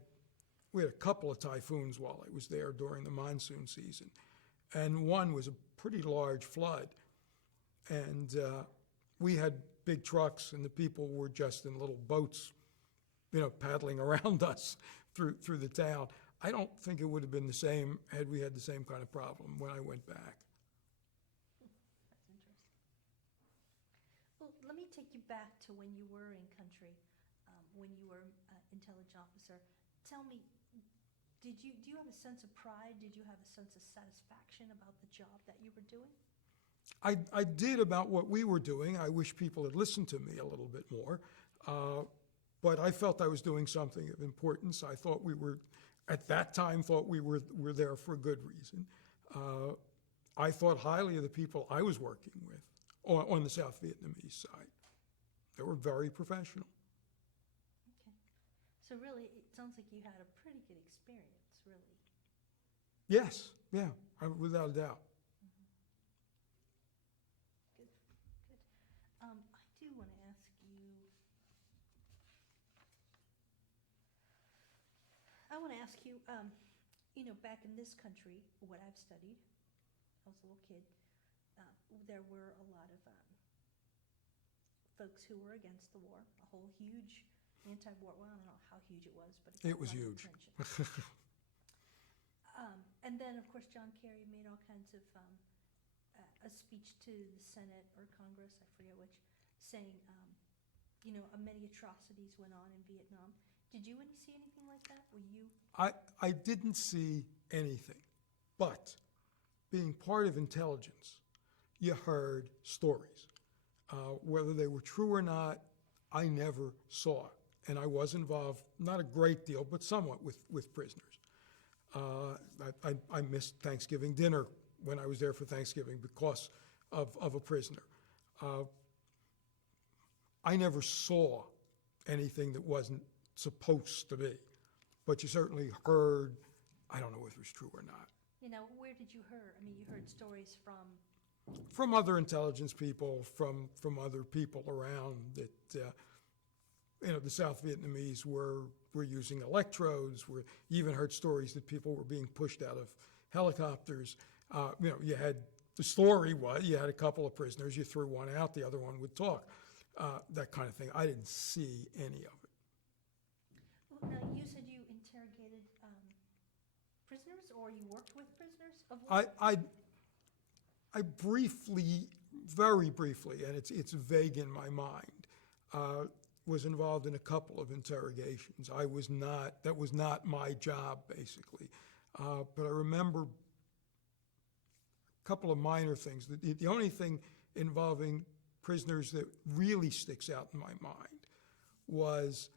a couple of typhoons while I was there during the monsoon season, and one was a pretty large flood, and we had big trucks, and the people were just in little boats, paddling around us through the town. I don't think it would have been the same had we had the same kind of problem when I went back. That's interesting. Well, let me take you back to when you were in country, when you were an intelligence officer. Tell me, do you have a sense of pride? Did you have a sense of satisfaction about the job that you were doing? I did about what we were doing. I wish people had listened to me a little bit more. But I felt I was doing something of importance. I thought at that time, we were there for a good reason. I thought highly of the people I was working with on the South Vietnamese side. They were very professional. Okay. So really, it sounds like you had a pretty good experience, really. Yes, yeah, without a doubt. Good, good. I do want to ask you, back in this country, what I've studied, I was a little kid, there were a lot of folks who were against the war, a whole huge anti-war, well, I don't know how huge it was, but It was huge. And then, of course, John Kerry made all kinds of, a speech to the Senate or Congress, I forget which, saying, many atrocities went on in Vietnam. Did you see anything like that? Were you? I didn't see anything, but being part of intelligence, you heard stories. Whether they were true or not, I never saw it. And I was involved, not a great deal, but somewhat with prisoners. I missed Thanksgiving dinner when I was there for Thanksgiving because of a prisoner. I never saw anything that wasn't supposed to be, but you certainly heard, I don't know if it was true or not. Where did you hear? I mean, you heard stories from? From other intelligence people, from other people around that, the South Vietnamese were using electrodes. You even heard stories that people were being pushed out of helicopters. You had, the story was, you had a couple of prisoners, you threw one out, the other one would talk, that kind of thing. I didn't see any of it. Well, now, you said you interrogated prisoners, or you worked with prisoners of war? I briefly, very briefly, and it's vague in my mind, was involved in a couple of interrogations. That was not my job, basically. But I remember a couple of minor things. The only thing involving prisoners that really sticks out in my mind was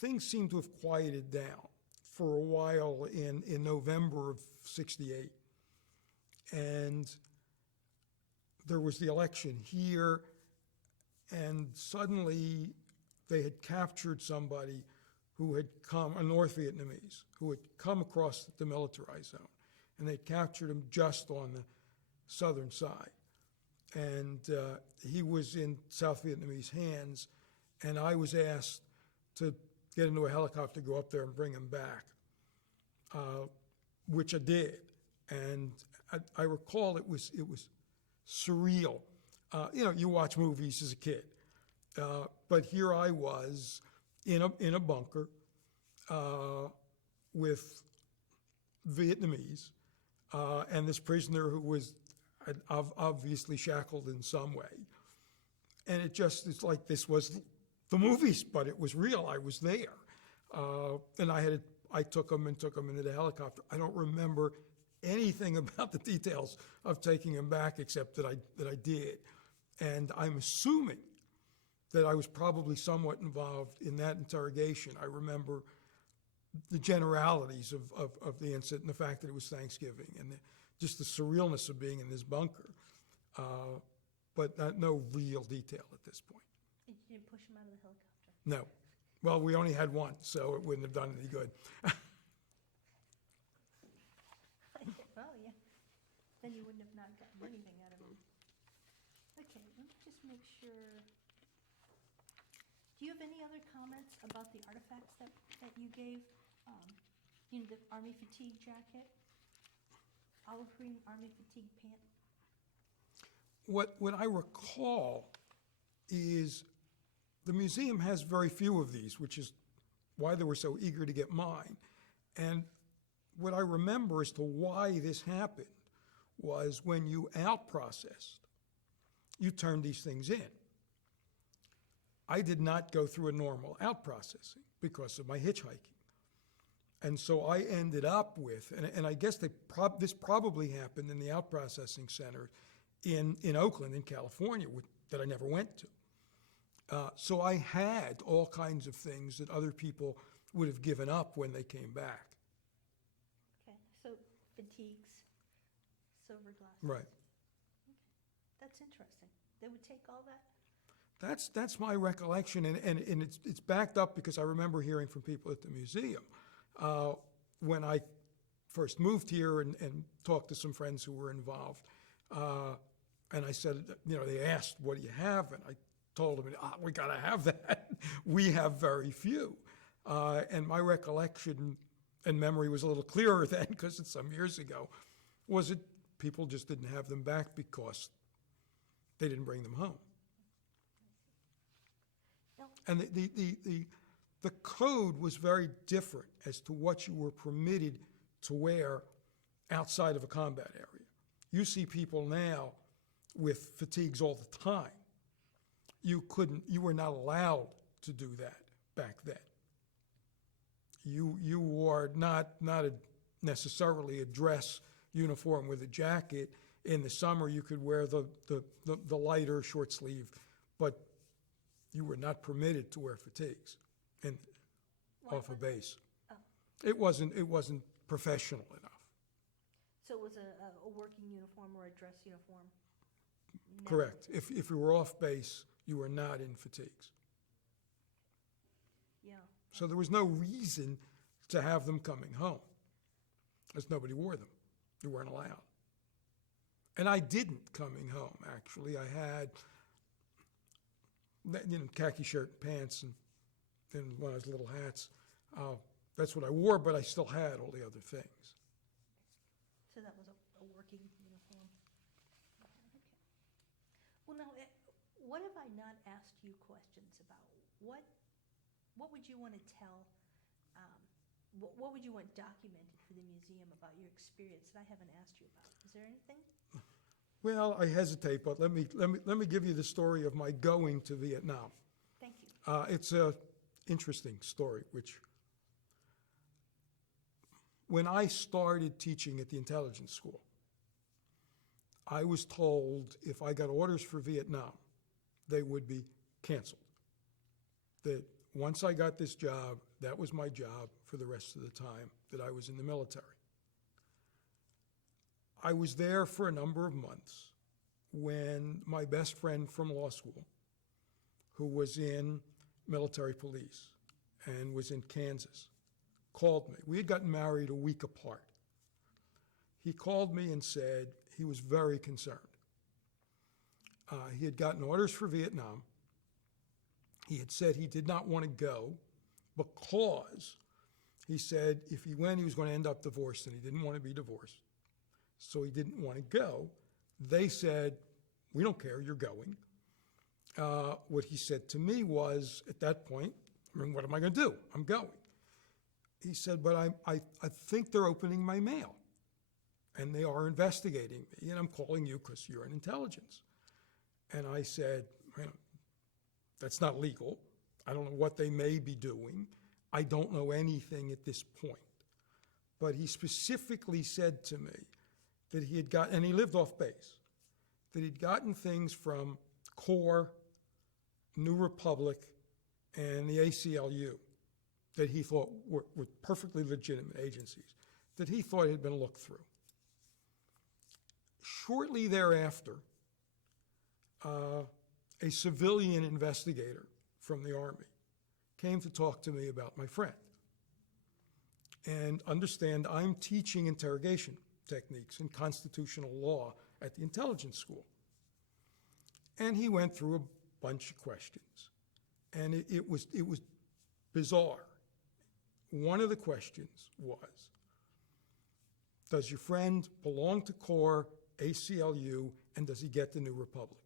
things seemed to have quieted down for a while in November of '68. And there was the election here, and suddenly they had captured somebody who had come, a North Vietnamese, who had come across the demilitarized zone. And they captured him just on the southern side. And he was in South Vietnamese hands, and I was asked to get into a helicopter, go up there and bring him back, which I did. And I recall it was surreal. You watch movies as a kid, but here I was in a bunker with Vietnamese and this prisoner who was obviously shackled in some way. And it's like this was the movies, but it was real. I was there, and I took him into the helicopter. I don't remember anything about the details of taking him back except that I did. And I'm assuming that I was probably somewhat involved in that interrogation. I remember the generalities of the incident and the fact that it was Thanksgiving and just the surrealness of being in this bunker, but no real detail at this point. You didn't push him out of the helicopter? No. Well, we only had one, so it wouldn't have done any good. Well, yeah. Then you wouldn't have not gotten anything out of him. Okay, let me just make sure. Do you have any other comments about the artifacts that you gave? The Army fatigue jacket, olive green Army fatigue pant? What I recall is the museum has very few of these, which is why they were so eager to get mine. And what I remember as to why this happened was when you out-processed, you turned these things in. I did not go through a normal out-processing because of my hitchhiking. And so I ended up with, and I guess this probably happened in the out-processing center in Oakland, in California, that I never went to. So I had all kinds of things that other people would have given up when they came back. Okay, so fatigues, silver glasses. Right. Okay, that's interesting. They would take all that? That's my recollection, and it's backed up because I remember hearing from people at the museum. When I first moved here and talked to some friends who were involved, and I said, they asked, what do you have? And I told them, we got to have that. We have very few. And my recollection and memory was a little clearer then because it's some years ago, was that people just didn't have them back because they didn't bring them home. And the code was very different as to what you were permitted to wear outside of a combat area. You see people now with fatigues all the time. You were not allowed to do that back then. You wore not necessarily a dress uniform with a jacket. In the summer, you could wear the lighter short sleeve, but you were not permitted to wear fatigues off a base. Oh. It wasn't professional enough. So it was a working uniform or a dress uniform? No. Correct. If you were off base, you were not in fatigues. Yeah. So there was no reason to have them coming home, as nobody wore them. You weren't allowed. And I didn't coming home, actually. I had khaki shirt and pants and one of those little hats. That's what I wore, but I still had all the other things. So that was a working uniform? Okay. Well, now, what have I not asked you questions about? What would you want to tell, what would you want documented for the museum about your experience that I haven't asked you about? Is there anything? Well, I hesitate, but let me give you the story of my going to Vietnam. Thank you. It's an interesting story, when I started teaching at the intelligence school, I was told if I got orders for Vietnam, they would be canceled. That once I got this job, that was my job for the rest of the time that I was in the military. I was there for a number of months when my best friend from law school, who was in military police and was in Kansas, called me. We had gotten married a week apart. He called me and said he was very concerned. He had gotten orders for Vietnam. He had said he did not want to go because he said if he went, he was going to end up divorced, and he didn't want to be divorced. So he didn't want to go. They said, we don't care, you're going. What he said to me was, at that point, what am I going to do? I'm going. He said, but I think they're opening my mail, and they are investigating me, and I'm calling you because you're in intelligence. And I said, that's not legal. I don't know what they may be doing. I don't know anything at this point. But he specifically said to me that he had gotten, and he lived off base, that he'd gotten things from CORE, New Republic, and the ACLU that he thought were perfectly legitimate agencies, that he thought had been looked through. Shortly thereafter, a civilian investigator from the Army came to talk to me about my friend. And understand, I'm teaching interrogation techniques and constitutional law at the intelligence school. And he went through a bunch of questions. And it was bizarre. One of the questions was, does your friend belong to CORE, ACLU, and does he get the New Republic?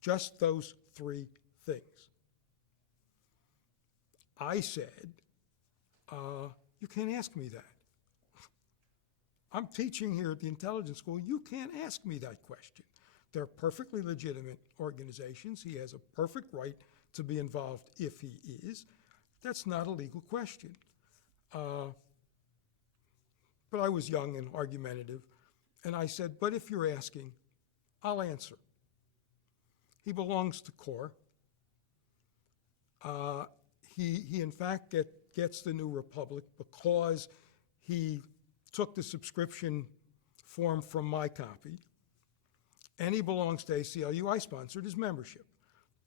Just those three things. I said, you can't ask me that. I'm teaching here at the intelligence school. You can't ask me that question. They're perfectly legitimate organizations. He has a perfect right to be involved if he is. That's not a legal question. But I was young and argumentative, and I said, but if you're asking, I'll answer. He belongs to CORE. He in fact gets the New Republic because he took the subscription form from my copy, and he belongs to ACLU. I sponsored his membership.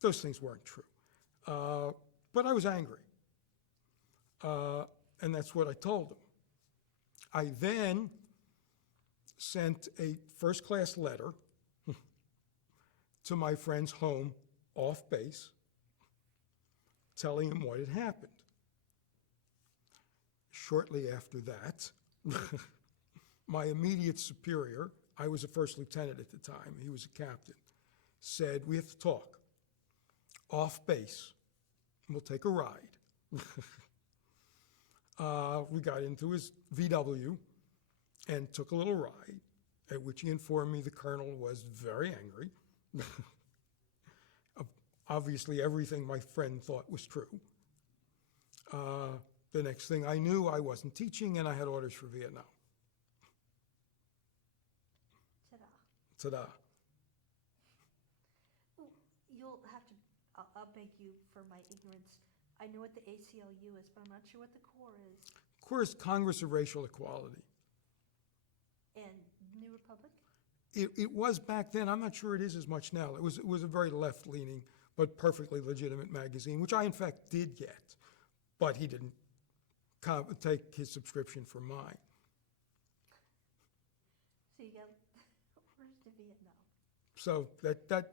Those things weren't true. But I was angry, and that's what I told him. I then sent a first-class letter to my friend's home off base, telling him what had happened. Shortly after that, my immediate superior, I was a first lieutenant at the time, he was a captain, said, we have to talk off base, and we'll take a ride. We got into his VW and took a little ride, at which he informed me the colonel was very angry. Obviously, everything my friend thought was true. The next thing I knew, I wasn't teaching and I had orders for Vietnam. Ta-da. Ta-da. Well, you'll have to, I'll beg you for my ignorance. I know what the ACLU is, but I'm not sure what the CORE is. Of course, Congress of Racial Equality. And New Republic? It was back then. I'm not sure it is as much now. It was a very left-leaning but perfectly legitimate magazine, which I, in fact, did get. But he didn't take his subscription from mine. So you got orders to Vietnam. So that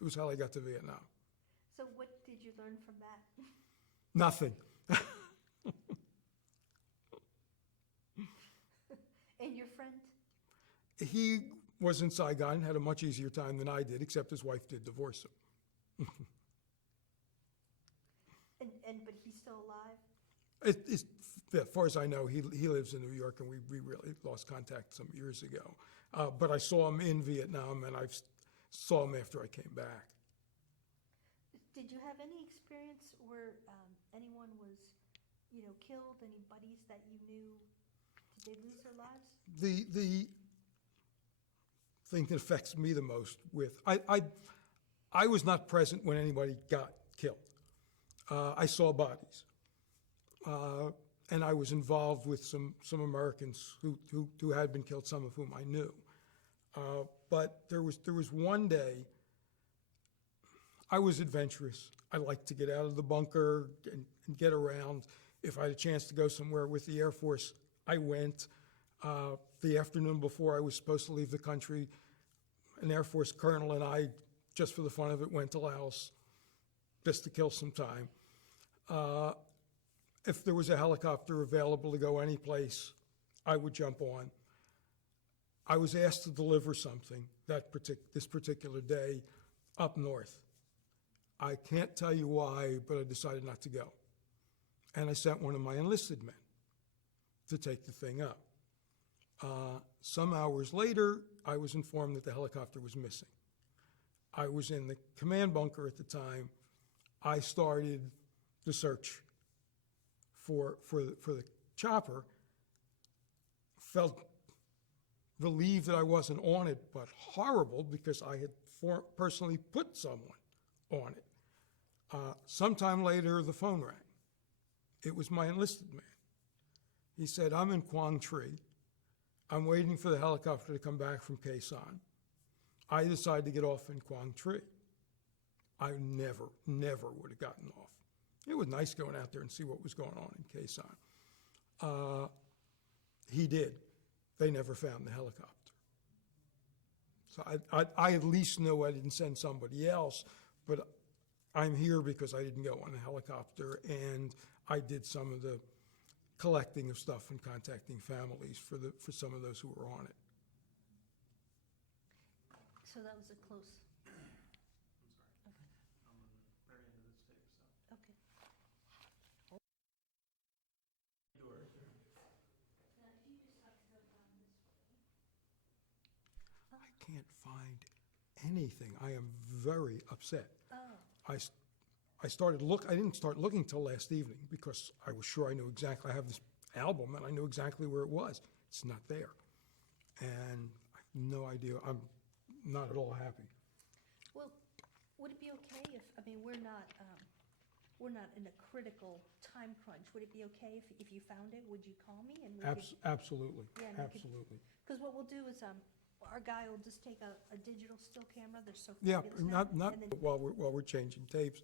was how I got to Vietnam. So what did you learn from that? Nothing. And your friend? He was in Saigon, had a much easier time than I did, except his wife did divorce him. But he's still alive? As far as I know, he lives in New York, and we really lost contact some years ago. But I saw him in Vietnam, and I saw him after I came back. Did you have any experience where anyone was, killed? Any buddies that you knew? Did they lose their lives? The thing that affects me the most I was not present when anybody got killed. I saw bodies. And I was involved with some Americans who had been killed, some of whom I knew. But there was one day, I was adventurous. I liked to get out of the bunker and get around. If I had a chance to go somewhere with the Air Force, I went. The afternoon before I was supposed to leave the country, an Air Force colonel and I, just for the fun of it, went to Laos just to kill some time. If there was a helicopter available to go any place, I would jump on. I was asked to deliver something this particular day up north. I can't tell you why, but I decided not to go. And I sent one of my enlisted men to take the thing up. Some hours later, I was informed that the helicopter was missing. I was in the command bunker at the time. I started the search for the chopper, felt relieved that I wasn't on it, but horrible because I had personally put someone on it. Sometime later, the phone rang. It was my enlisted man. He said, I'm in Quang Tri. I'm waiting for the helicopter to come back from Khe Sanh. I decided to get off in Quang Tri. I never would have gotten off. It was nice going out there and see what was going on in Khe Sanh. He did. They never found the helicopter. So I at least know I didn't send somebody else, but I'm here because I didn't go on the helicopter, and I did some of the collecting of stuff and contacting families for some of those who were on it. So that was a close. I'm sorry. I'm on the very end of this tape, so. Okay. I can't find anything. I am very upset. Oh. I didn't start looking till last evening because I was sure I knew exactly. I have this album and I knew exactly where it was. It's not there. And I have no idea. I'm not at all happy. Well, would it be okay if, we're not in a critical time crunch. Would it be okay if you found it? Would you call me and we could? Absolutely. Yeah, and we could- Absolutely. Because what we'll do is, our guy will just take a digital still camera. They're so Yeah, fabulous now. not And then while we're changing tapes.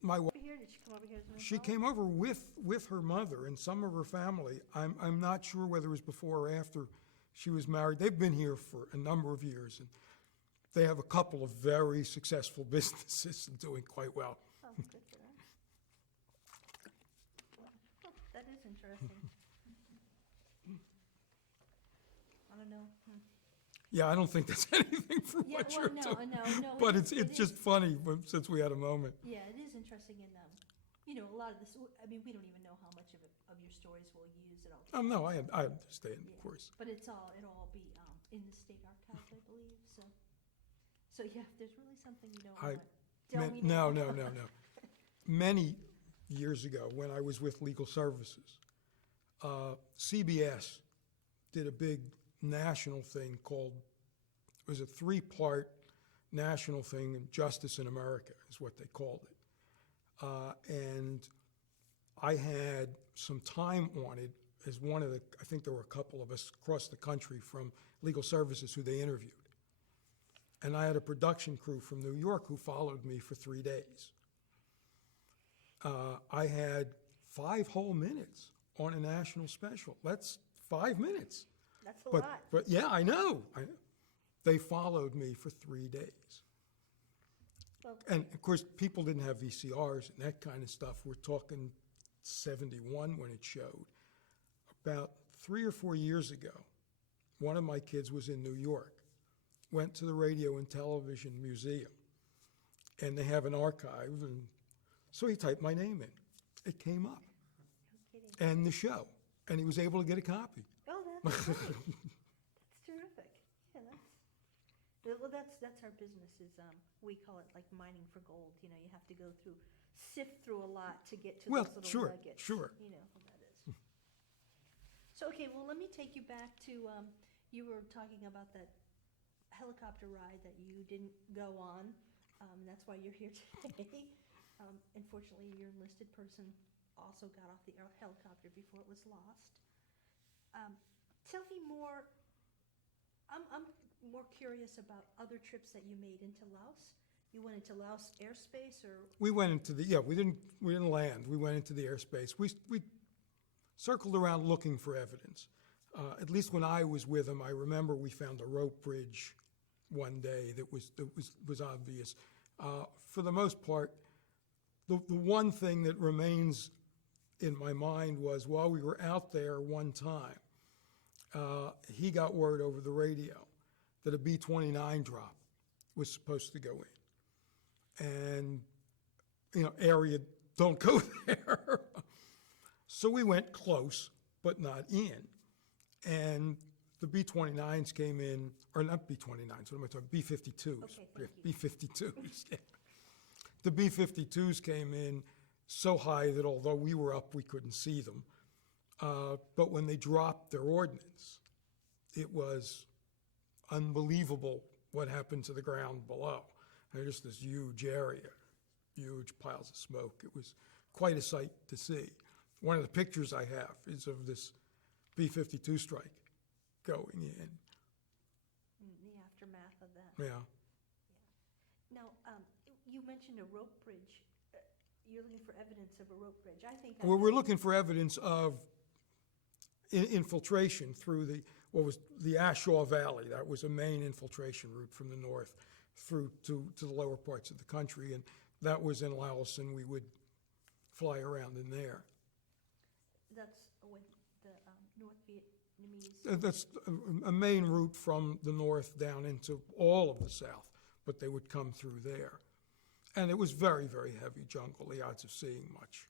My wife, over here, did she come over here as an she adult? came over with her mother and some of her family. I'm not sure whether it was before or after she was married. They've been here for a number of years, and they have a couple of very successful businesses and doing quite well. Oh, good for them. Oh, that is interesting. I don't know. Yeah, I don't think that's anything for Yeah, what well, you're no, doing. no, But it it's is. just funny since we had a moment. Yeah, it is interesting, and you know, a lot of this, I mean, we don't even know how much of it, of your stories we'll use at all. No, I understand, of Yeah. course. But it'll all be in the state archives, I believe, so. So, yeah, if there's really something you don't I- want, tell me now. No. Many years ago, when I was with Legal Services, CBS did a big national thing called, it was a 3-part national thing, Justice in America is what they called it. And I had some time on it as one of the, I think there were a couple of us across the country from Legal Services who they interviewed. And I had a production crew from New York who followed me for 3 days. I had 5 whole minutes on a national special. That's 5 minutes. That's a lot. But yeah, I know. They followed me for 3 days. Well, And of course, people didn't have VCRs and that kind of stuff. We're talking 71 when it showed. About 3 or 4 years ago, one of my kids was in New York, went to the Radio and Television Museum, and they have an archive, and so he typed my name in. It came up, no kidding. and the show, and he was able to get a copy. Oh, that's great. That's terrific. Yeah, well, that's our business is, we call it like mining for gold. You know, you have to go through, sift through a lot to get to Well, those little sure, nuggets. sure. You know how that is. So, okay, well, let me take you back to, you were talking about that helicopter ride that you didn't go on. That's why you're here today. Unfortunately, your enlisted person also got off the helicopter before it was lost. Tell me more. I'm more curious about other trips that you made into Laos. You went into Laos airspace, or We went into the, we didn't land. We went into the airspace. We circled around looking for evidence. At least when I was with him, I remember we found a rope bridge one day that was obvious. For the most part, the one thing that remains in my mind was while we were out there one time, he got word over the radio that a B-29 drop was supposed to go in. And, you know, area, don't go there. So we went close, but not in. And the B-29s came in, or not B-29s, what am I talking, B-52s. Okay, thank you. B-52s. The B-52s came in so high that although we were up, we couldn't see them. But when they dropped their ordnance, it was unbelievable what happened to the ground below. And just this huge area, huge piles of smoke. It was quite a sight to see. One of the pictures I have is of this B-52 strike going in. the aftermath of that. Yeah. Now, you mentioned a rope bridge. You're looking for evidence of a rope bridge. I think Well, we're looking for evidence of infiltration through what was the Ashaw Valley. That was a main infiltration route from the north through to the lower parts of the country, and that was in Laos, and we would fly around in there. That's when the North Vietnamese. That's a main route from the north down into all of the south, but they would come through there. And it was very, very heavy jungle. The odds of seeing much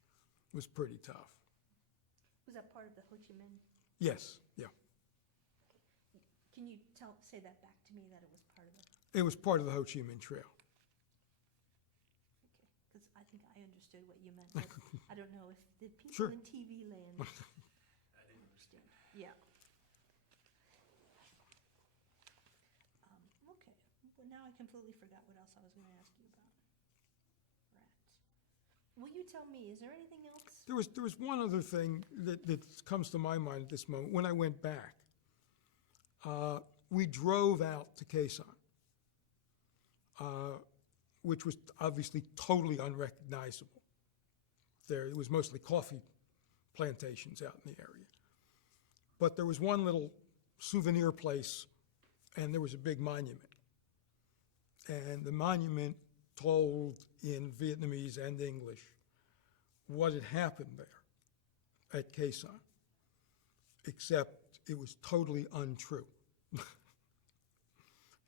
was pretty tough. Was that part of the Ho Chi Minh? Yes, yeah. Can you say that back to me, that it was part of it? It was part of the Ho Chi Minh Trail. Okay, because I think I understood what you meant. But I don't know if the people Sure. in TV land I didn't understand. Yeah. Okay, well, now I completely forgot what else I was gonna ask you about. Rats. Will you tell me, is there anything else? There was one other thing that comes to my mind at this moment. When I went back, we drove out to Quezon, which was obviously totally unrecognizable. It was mostly coffee plantations out in the area. But there was one little souvenir place, and there was a big monument. And the monument told in Vietnamese and English what had happened there at Quezon, except it was totally untrue.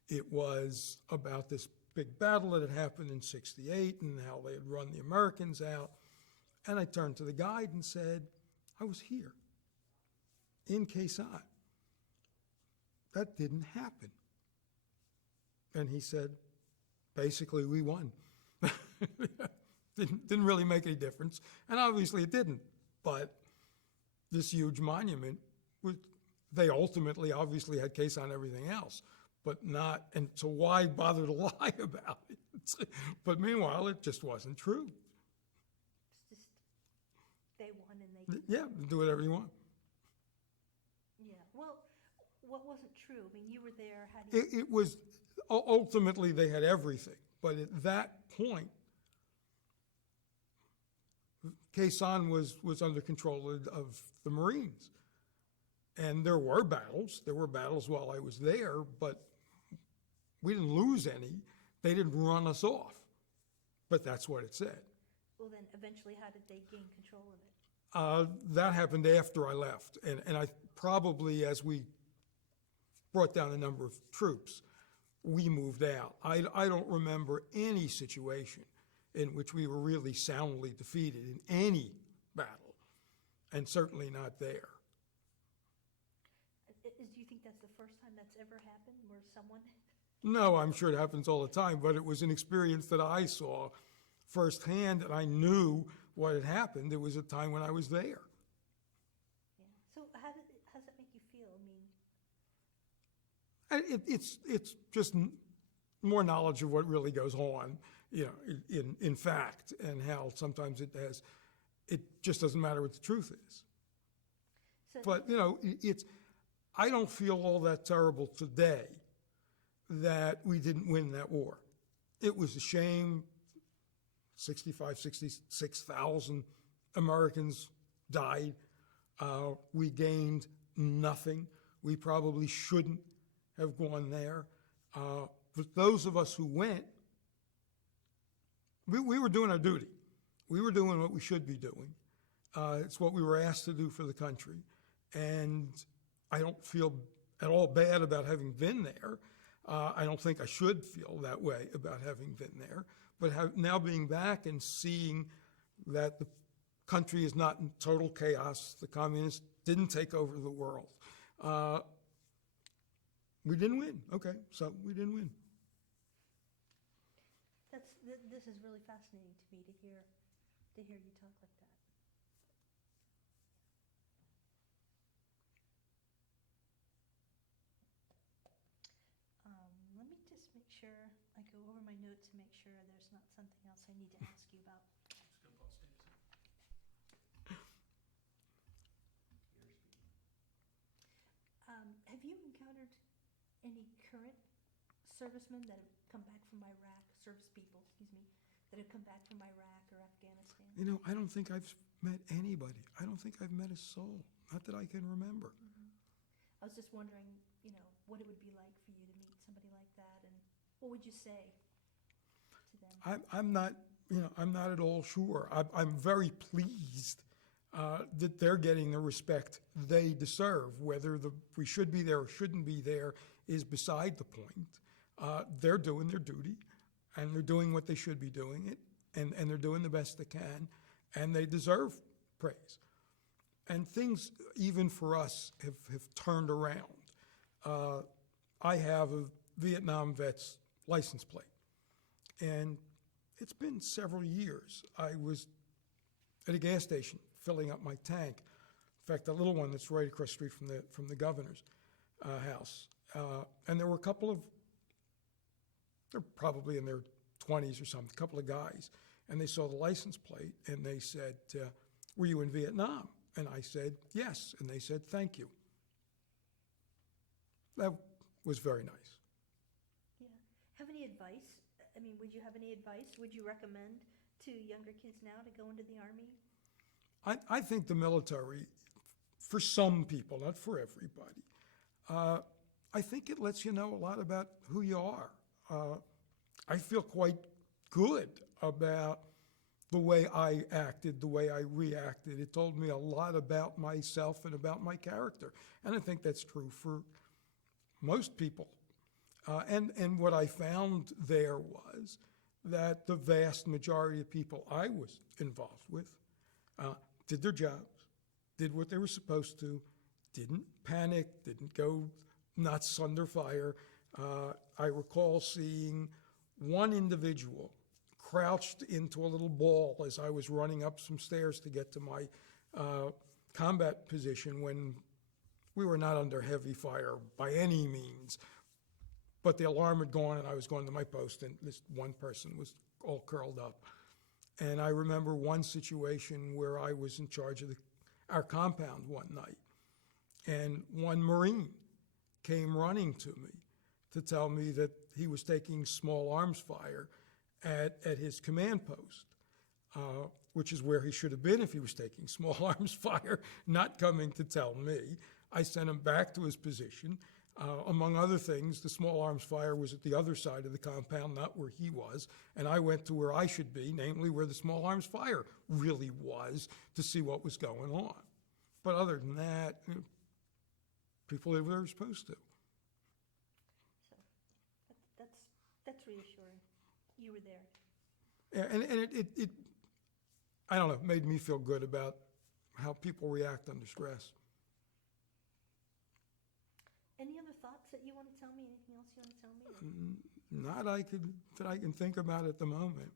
It was about this big battle that had happened in '68 and how they had run the Americans out. And I turned to the guide and said, I was here in Khe Sanh. That didn't happen. And he said, basically, we won. Didn't really make any difference. And obviously it didn't. But this huge monument, they ultimately obviously had Khe Sanh and everything else, but not, and so why bother to lie about it? But meanwhile, it just wasn't true. It's just, they won and they. Yeah, do whatever you want. Yeah, well, what wasn't true? I mean, you were there, how do you? It was, ultimately, they had everything. But at that point, Khe Sanh was under control of the Marines. And there were battles. There were battles while I was there, but we didn't lose any. They didn't run us off. But that's what it said. Well, then eventually, how did they gain control of it? That happened after I left. And I probably, as we brought down a number of troops, we moved out. I don't remember any situation in which we were really soundly defeated in any battle, and certainly not there. Do you think that's the first time that's ever happened, where someone? No, I'm sure it happens all the time, but it was an experience that I saw firsthand, and I knew what had happened. There was a time when I was there. Yeah. So how does that make you feel? I mean, It's just more knowledge of what really goes on, you know, in fact, and how sometimes it just doesn't matter what the truth is. so But, you know, I don't feel all that terrible today that we didn't win that war. It was a shame. 66,000 Americans died. We gained nothing. We probably shouldn't have gone there. But those of us who went, we were doing our duty. We were doing what we should be doing. It's what we were asked to do for the country. And I don't feel at all bad about having been there. I don't think I should feel that way about having been there. But now being back and seeing that the country is not in total chaos, the communists didn't take over the world. We didn't win. Okay, so we didn't win. this is really fascinating to me to hear you talk like that. Let me just make sure I go over my notes to make sure there's not something else I need to ask you about. Just gonna pause, David. You're speaking. Have you encountered any current servicemen that have come back from Iraq, service people, excuse me, that have come back from Iraq or Afghanistan? You know, I don't think I've met anybody. I don't think I've met a soul. Not that I can remember. I was just wondering, you know, what it would be like for you to meet somebody like that, and what would you say to them? I'm not, you know, I'm not at all sure. I'm very pleased that they're getting the respect they deserve. Whether we should be there or shouldn't be there is beside the point. They're doing their duty, and they're doing what they should be doing it, and they're doing the best they can, and they deserve praise. And things, even for us, have turned around. I have a Vietnam vet's license plate, and it's been several years. I was at a gas station filling up my tank. In fact, that little one that's right across the street from the governor's house. And there were a couple of, they're probably in their 20s or something, a couple of guys, and they saw the license plate, and they said, were you in Vietnam? And I said, yes. And they said, thank you. That was very nice. Yeah. Have any advice? I mean, would you have any advice? Would you recommend to younger kids now to go into the Army? I think the military, for some people, not for everybody, I think it lets you know a lot about who you are. I feel quite good about the way I acted, the way I reacted. It told me a lot about myself and about my character. And I think that's true for most people. And what I found there was that the vast majority of people I was involved with did their jobs, did what they were supposed to, didn't panic, didn't go nuts under fire. I recall seeing one individual crouched into a little ball as I was running up some stairs to get to my combat position when we were not under heavy fire by any means. But the alarm had gone and I was going to my post and this one person was all curled up. And I remember one situation where I was in charge of our compound one night. And one Marine came running to me to tell me that he was taking small arms fire at his command post, which is where he should have been if he was taking small arms fire, not coming to tell me. I sent him back to his position. Among other things, the small arms fire was at the other side of the compound, not where he was, and I went to where I should be, namely where the small arms fire really was, to see what was going on. But other than that, people did what they were supposed to. So that's reassuring. You were there. Yeah, and it I don't know, made me feel good about how people react under stress. Any other thoughts that you want to tell me? Anything else you want to tell me? Not that I can think about at the moment.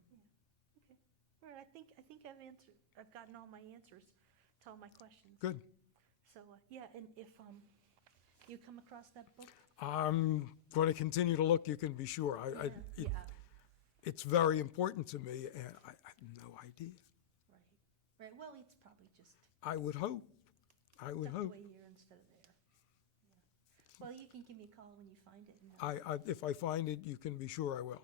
Okay. All right. I think I've gotten all my answers to all my questions. Good. So yeah, and if you come across that book, I'm going to continue to look, you can be sure. yeah, It's very important to me, and I have no idea. right. Well, it's probably just I would hope. tucked away here instead of there. Yeah. Well, you can give me a call when you find it. And If I find it, you can be sure I will.